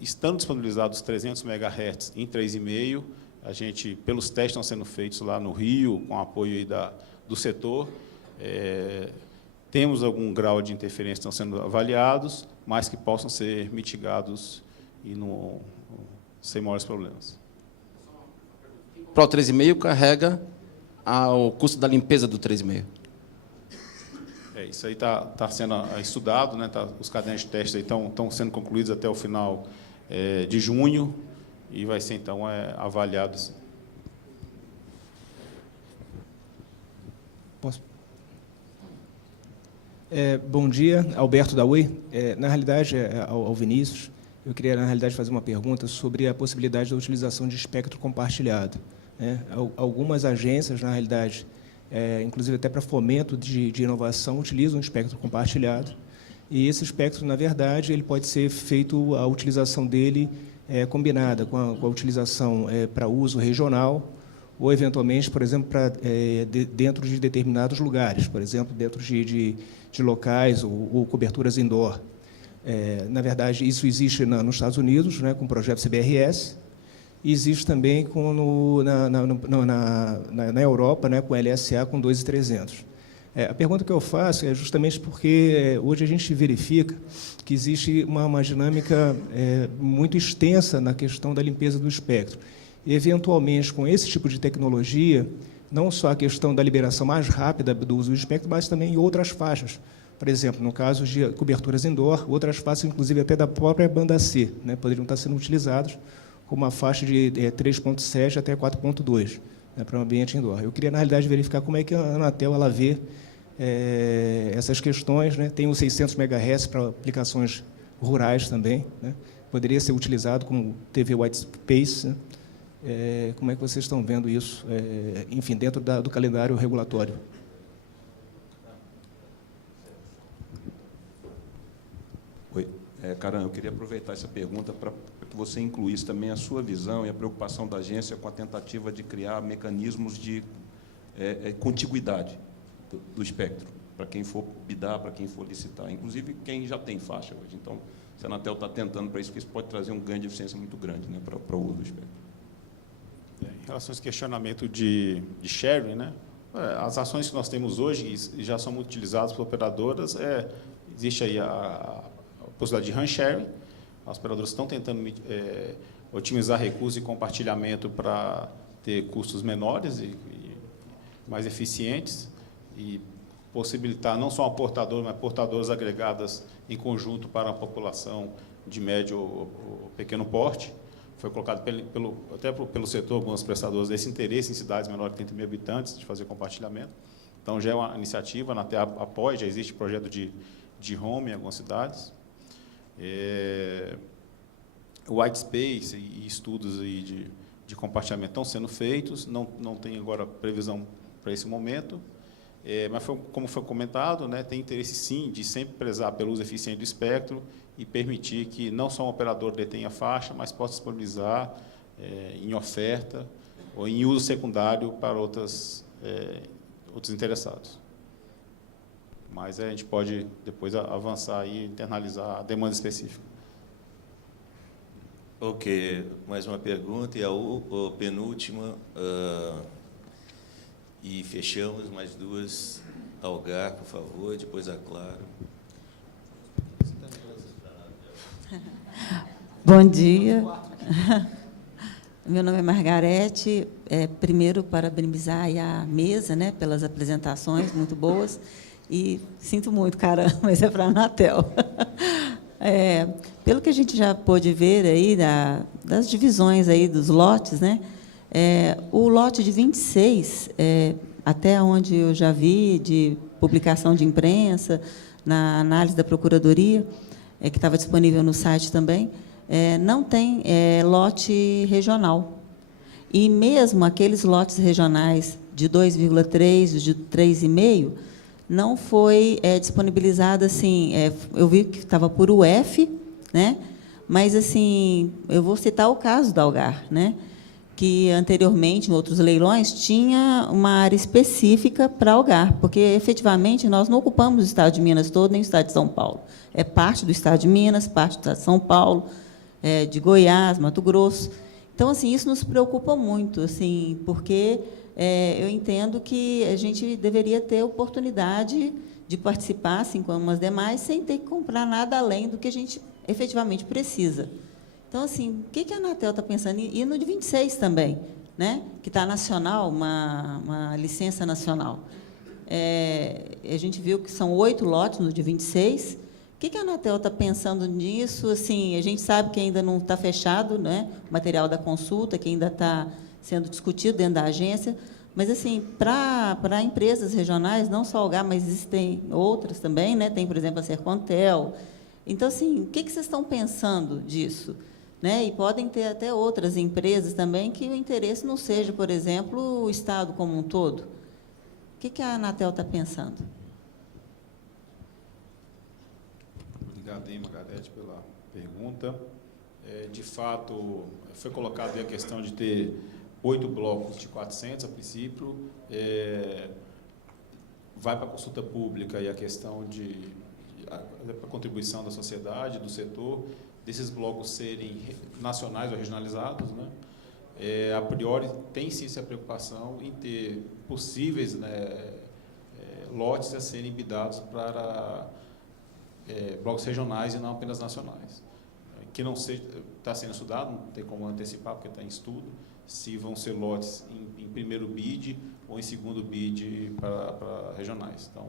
estando disponibilizados 300 MHz em 3,5, a gente, pelos testes que estão sendo feitos lá no Rio, com apoio aí do setor, temos algum grau de interferência que estão sendo avaliados, mas que possam ser mitigados e sem maiores problemas. O Pro 3,5 carrega o custo da limpeza do 3,5. Isso aí está sendo estudado, né? Os cadernos de teste estão sendo concluídos até o final de junho e vai ser, então, avaliado. Posso? Bom dia, Alberto da Oi. Na realidade, ao Vinícius, eu queria, na realidade, fazer uma pergunta sobre a possibilidade da utilização de espectro compartilhado. Algumas agências, na realidade, inclusive até para fomento de inovação, utilizam um espectro compartilhado. E esse espectro, na verdade, ele pode ser feito, a utilização dele combinada com a utilização para uso regional ou, eventualmente, por exemplo, dentro de determinados lugares, por exemplo, dentro de locais ou coberturas indoor. Na verdade, isso existe nos Estados Unidos, né, com o projeto CBRS, e existe também na Europa, né, com LSA, com 2.300. A pergunta que eu faço é justamente porque hoje a gente verifica que existe uma dinâmica muito extensa na questão da limpeza do espectro. E, eventualmente, com esse tipo de tecnologia, não só a questão da liberação mais rápida do uso do espectro, mas também em outras faixas. Por exemplo, no caso de coberturas indoor, outras faixas, inclusive até da própria banda C, né, poderiam estar sendo utilizadas como uma faixa de 3.7 até 4.2, né, para o ambiente indoor. Eu queria, na realidade, verificar como é que a Anatel ela vê essas questões. Né? Tem os 600 MHz para aplicações rurais também, né? Poderia ser utilizado como TV White Space. Né? Como é que vocês estão vendo isso, enfim, dentro do calendário regulatório? Oi, Caran, eu queria aproveitar essa pergunta para que você incluísse também a sua visão e a preocupação da agência com a tentativa de criar mecanismos de contiguidade do espectro, para quem for bidar, para quem for licitar, inclusive quem já tem faixa hoje. Então, a Anatel está tentando para isso, porque isso pode trazer um ganho de eficiência muito grande, né, para o uso do espectro. Em relação a esse questionamento de sharing, né, as ações que nós temos hoje e já são muito utilizadas por operadoras, existe aí a possibilidade de RAN sharing. As operadoras estão tentando otimizar recursos e compartilhamento para ter custos menores e mais eficientes e possibilitar não só uma portadora, mas portadoras agregadas em conjunto para a população de médio ou pequeno porte. Foi colocado até pelo setor, algumas prestadoras, desse interesse em cidades menores que 30 mil habitantes, de fazer compartilhamento. Então, já é uma iniciativa, a Anatel apoia, já existe projeto de home em algumas cidades. White space e estudos aí de compartilhamento estão sendo feitos, não tem agora previsão para esse momento, mas, como foi comentado, né, tem interesse, sim, de sempre prezar pelo uso eficiente do espectro e permitir que não só um operador detenha faixa, mas possa disponibilizar em oferta ou em uso secundário para outros interessados. Mas a gente pode depois avançar e internalizar a demanda específica. Ok, mais uma pergunta, e a penúltima, e fechamos mais duas. Algar, por favor, depois a Claro. Bom dia. Meu nome é Margarete. Primeiro, parabenizar aí a mesa, né, pelas apresentações muito boas. E sinto muito, caramba, mas é para a Anatel. Pelo que a gente já pôde ver aí das divisões aí dos lotes, né, o lote de 26, até onde eu já vi de publicação de imprensa, na análise da Procuradoria, que estava disponível no site também, não tem lote regional. E mesmo aqueles lotes regionais de 2,3, de 3,5, não foi disponibilizado assim. Eu vi que estava por UF, né? Mas assim, eu vou citar o caso da Algar, né? Que anteriormente, em outros leilões, tinha uma área específica para Algar, porque efetivamente nós não ocupamos o estado de Minas todo, nem o estado de São Paulo. É parte do estado de Minas, parte do estado de São Paulo, de Goiás, Mato Grosso. Então, assim, isso nos preocupa muito, assim, porque eu entendo que a gente deveria ter oportunidade de participar, assim como as demais, sem ter que comprar nada além do que a gente efetivamente precisa. Então, assim, o que a Anatel está pensando? E no de 26 também, né? Que está nacional, uma licença nacional. A gente viu que são 8 lotes no de 26. O que a Anatel está pensando nisso? Assim, a gente sabe que ainda não está fechado, né, o material da consulta, que ainda está sendo discutido dentro da agência, mas, assim, para empresas regionais, não só a Algar, mas existem outras também, né? Tem, por exemplo, a Sercontel. Então, assim, o que vocês estão pensando disso? Né? E podem ter até outras empresas também que o interesse não seja, por exemplo, o Estado como um todo. O que a Anatel está pensando? Obrigado, Margarete, pela pergunta. De fato, foi colocada aí a questão de ter 8 blocos de 400, a princípio. Vai para a consulta pública e a questão a contribuição da sociedade, do setor, desses blocos serem nacionais ou regionalizados, né? A priori, tem sim essa preocupação em ter possíveis, né, lotes a serem bidados para blocos regionais e não apenas nacionais. Que não seja, está sendo estudado, não tem como antecipar, porque está em estudo, se vão ser lotes em primeiro bid ou em segundo bid para regionais. Então,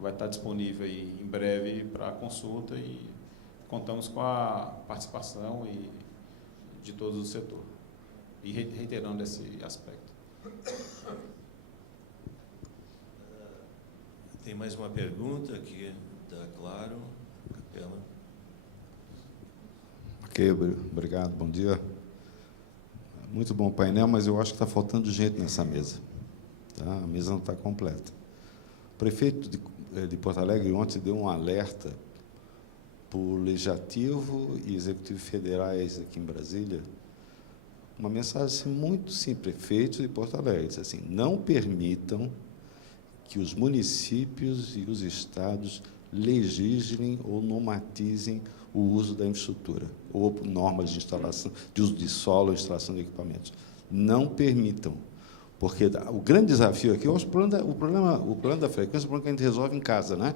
vai estar disponível aí em breve para consulta e contamos com a participação de todos o setor. E reiterando esse aspecto. Tem mais uma pergunta aqui, da Claro, Capela. Ok, obrigado, bom dia. Muito bom o painel, mas eu acho que está faltando gente nessa mesa. Tá? A mesa não está completa. O prefeito de Porto Alegre ontem deu um alerta para o Legislativo e Executivo federais aqui em Brasília, uma mensagem assim, muito simples, prefeitos de Porto Alegre, disse assim: não permitam que os municípios e os estados legislem ou normatizem o uso da infraestrutura, ou normas de instalação, de uso de solo, instalação de equipamentos. Não permitam, porque o grande desafio aqui, o problema da frequência é um problema que a gente resolve em casa, né?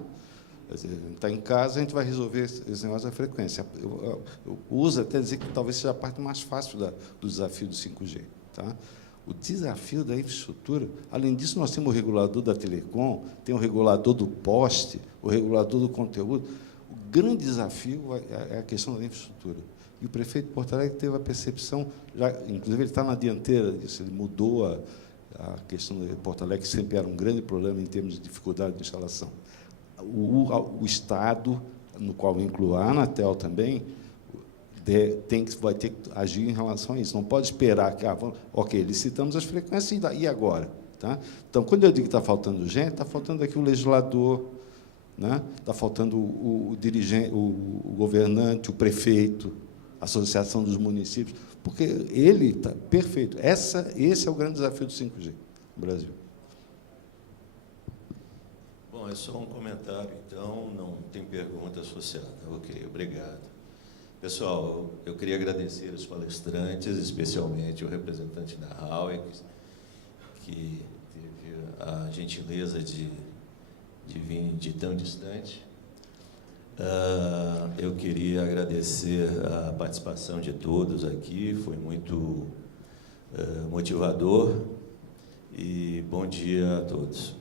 Está em casa, a gente vai resolver esse negócio da frequência. Eu uso até dizer que talvez seja a parte mais fácil do desafio do 5G. Tá? O desafio da infraestrutura, além disso, nós temos o regulador da telecom, tem o regulador do poste, o regulador do conteúdo. O grande desafio é a questão da infraestrutura. E o prefeito de Porto Alegre teve a percepção, inclusive ele está na dianteira disso, ele mudou a questão de Porto Alegre, que sempre era um grande problema em termos de dificuldade de instalação. O Estado, no qual inclui a Anatel também, vai ter que agir em relação a isso. Não pode esperar que, ok, licitamos as frequências, e agora? Tá? Então, quando eu digo que está faltando gente, está faltando aqui o legislador, né? Está faltando o dirigente, o governante, o prefeito, a associação dos municípios, porque ele está perfeito. Esse é o grande desafio do 5G no Brasil. Bom, é só um comentário, então, não tem pergunta associada. Ok, obrigado. Pessoal, eu queria agradecer os palestrantes, especialmente o representante da Huawei, que teve a gentileza de vir de tão distante. Eu queria agradecer a participação de todos aqui, foi muito motivador, e bom dia a todos.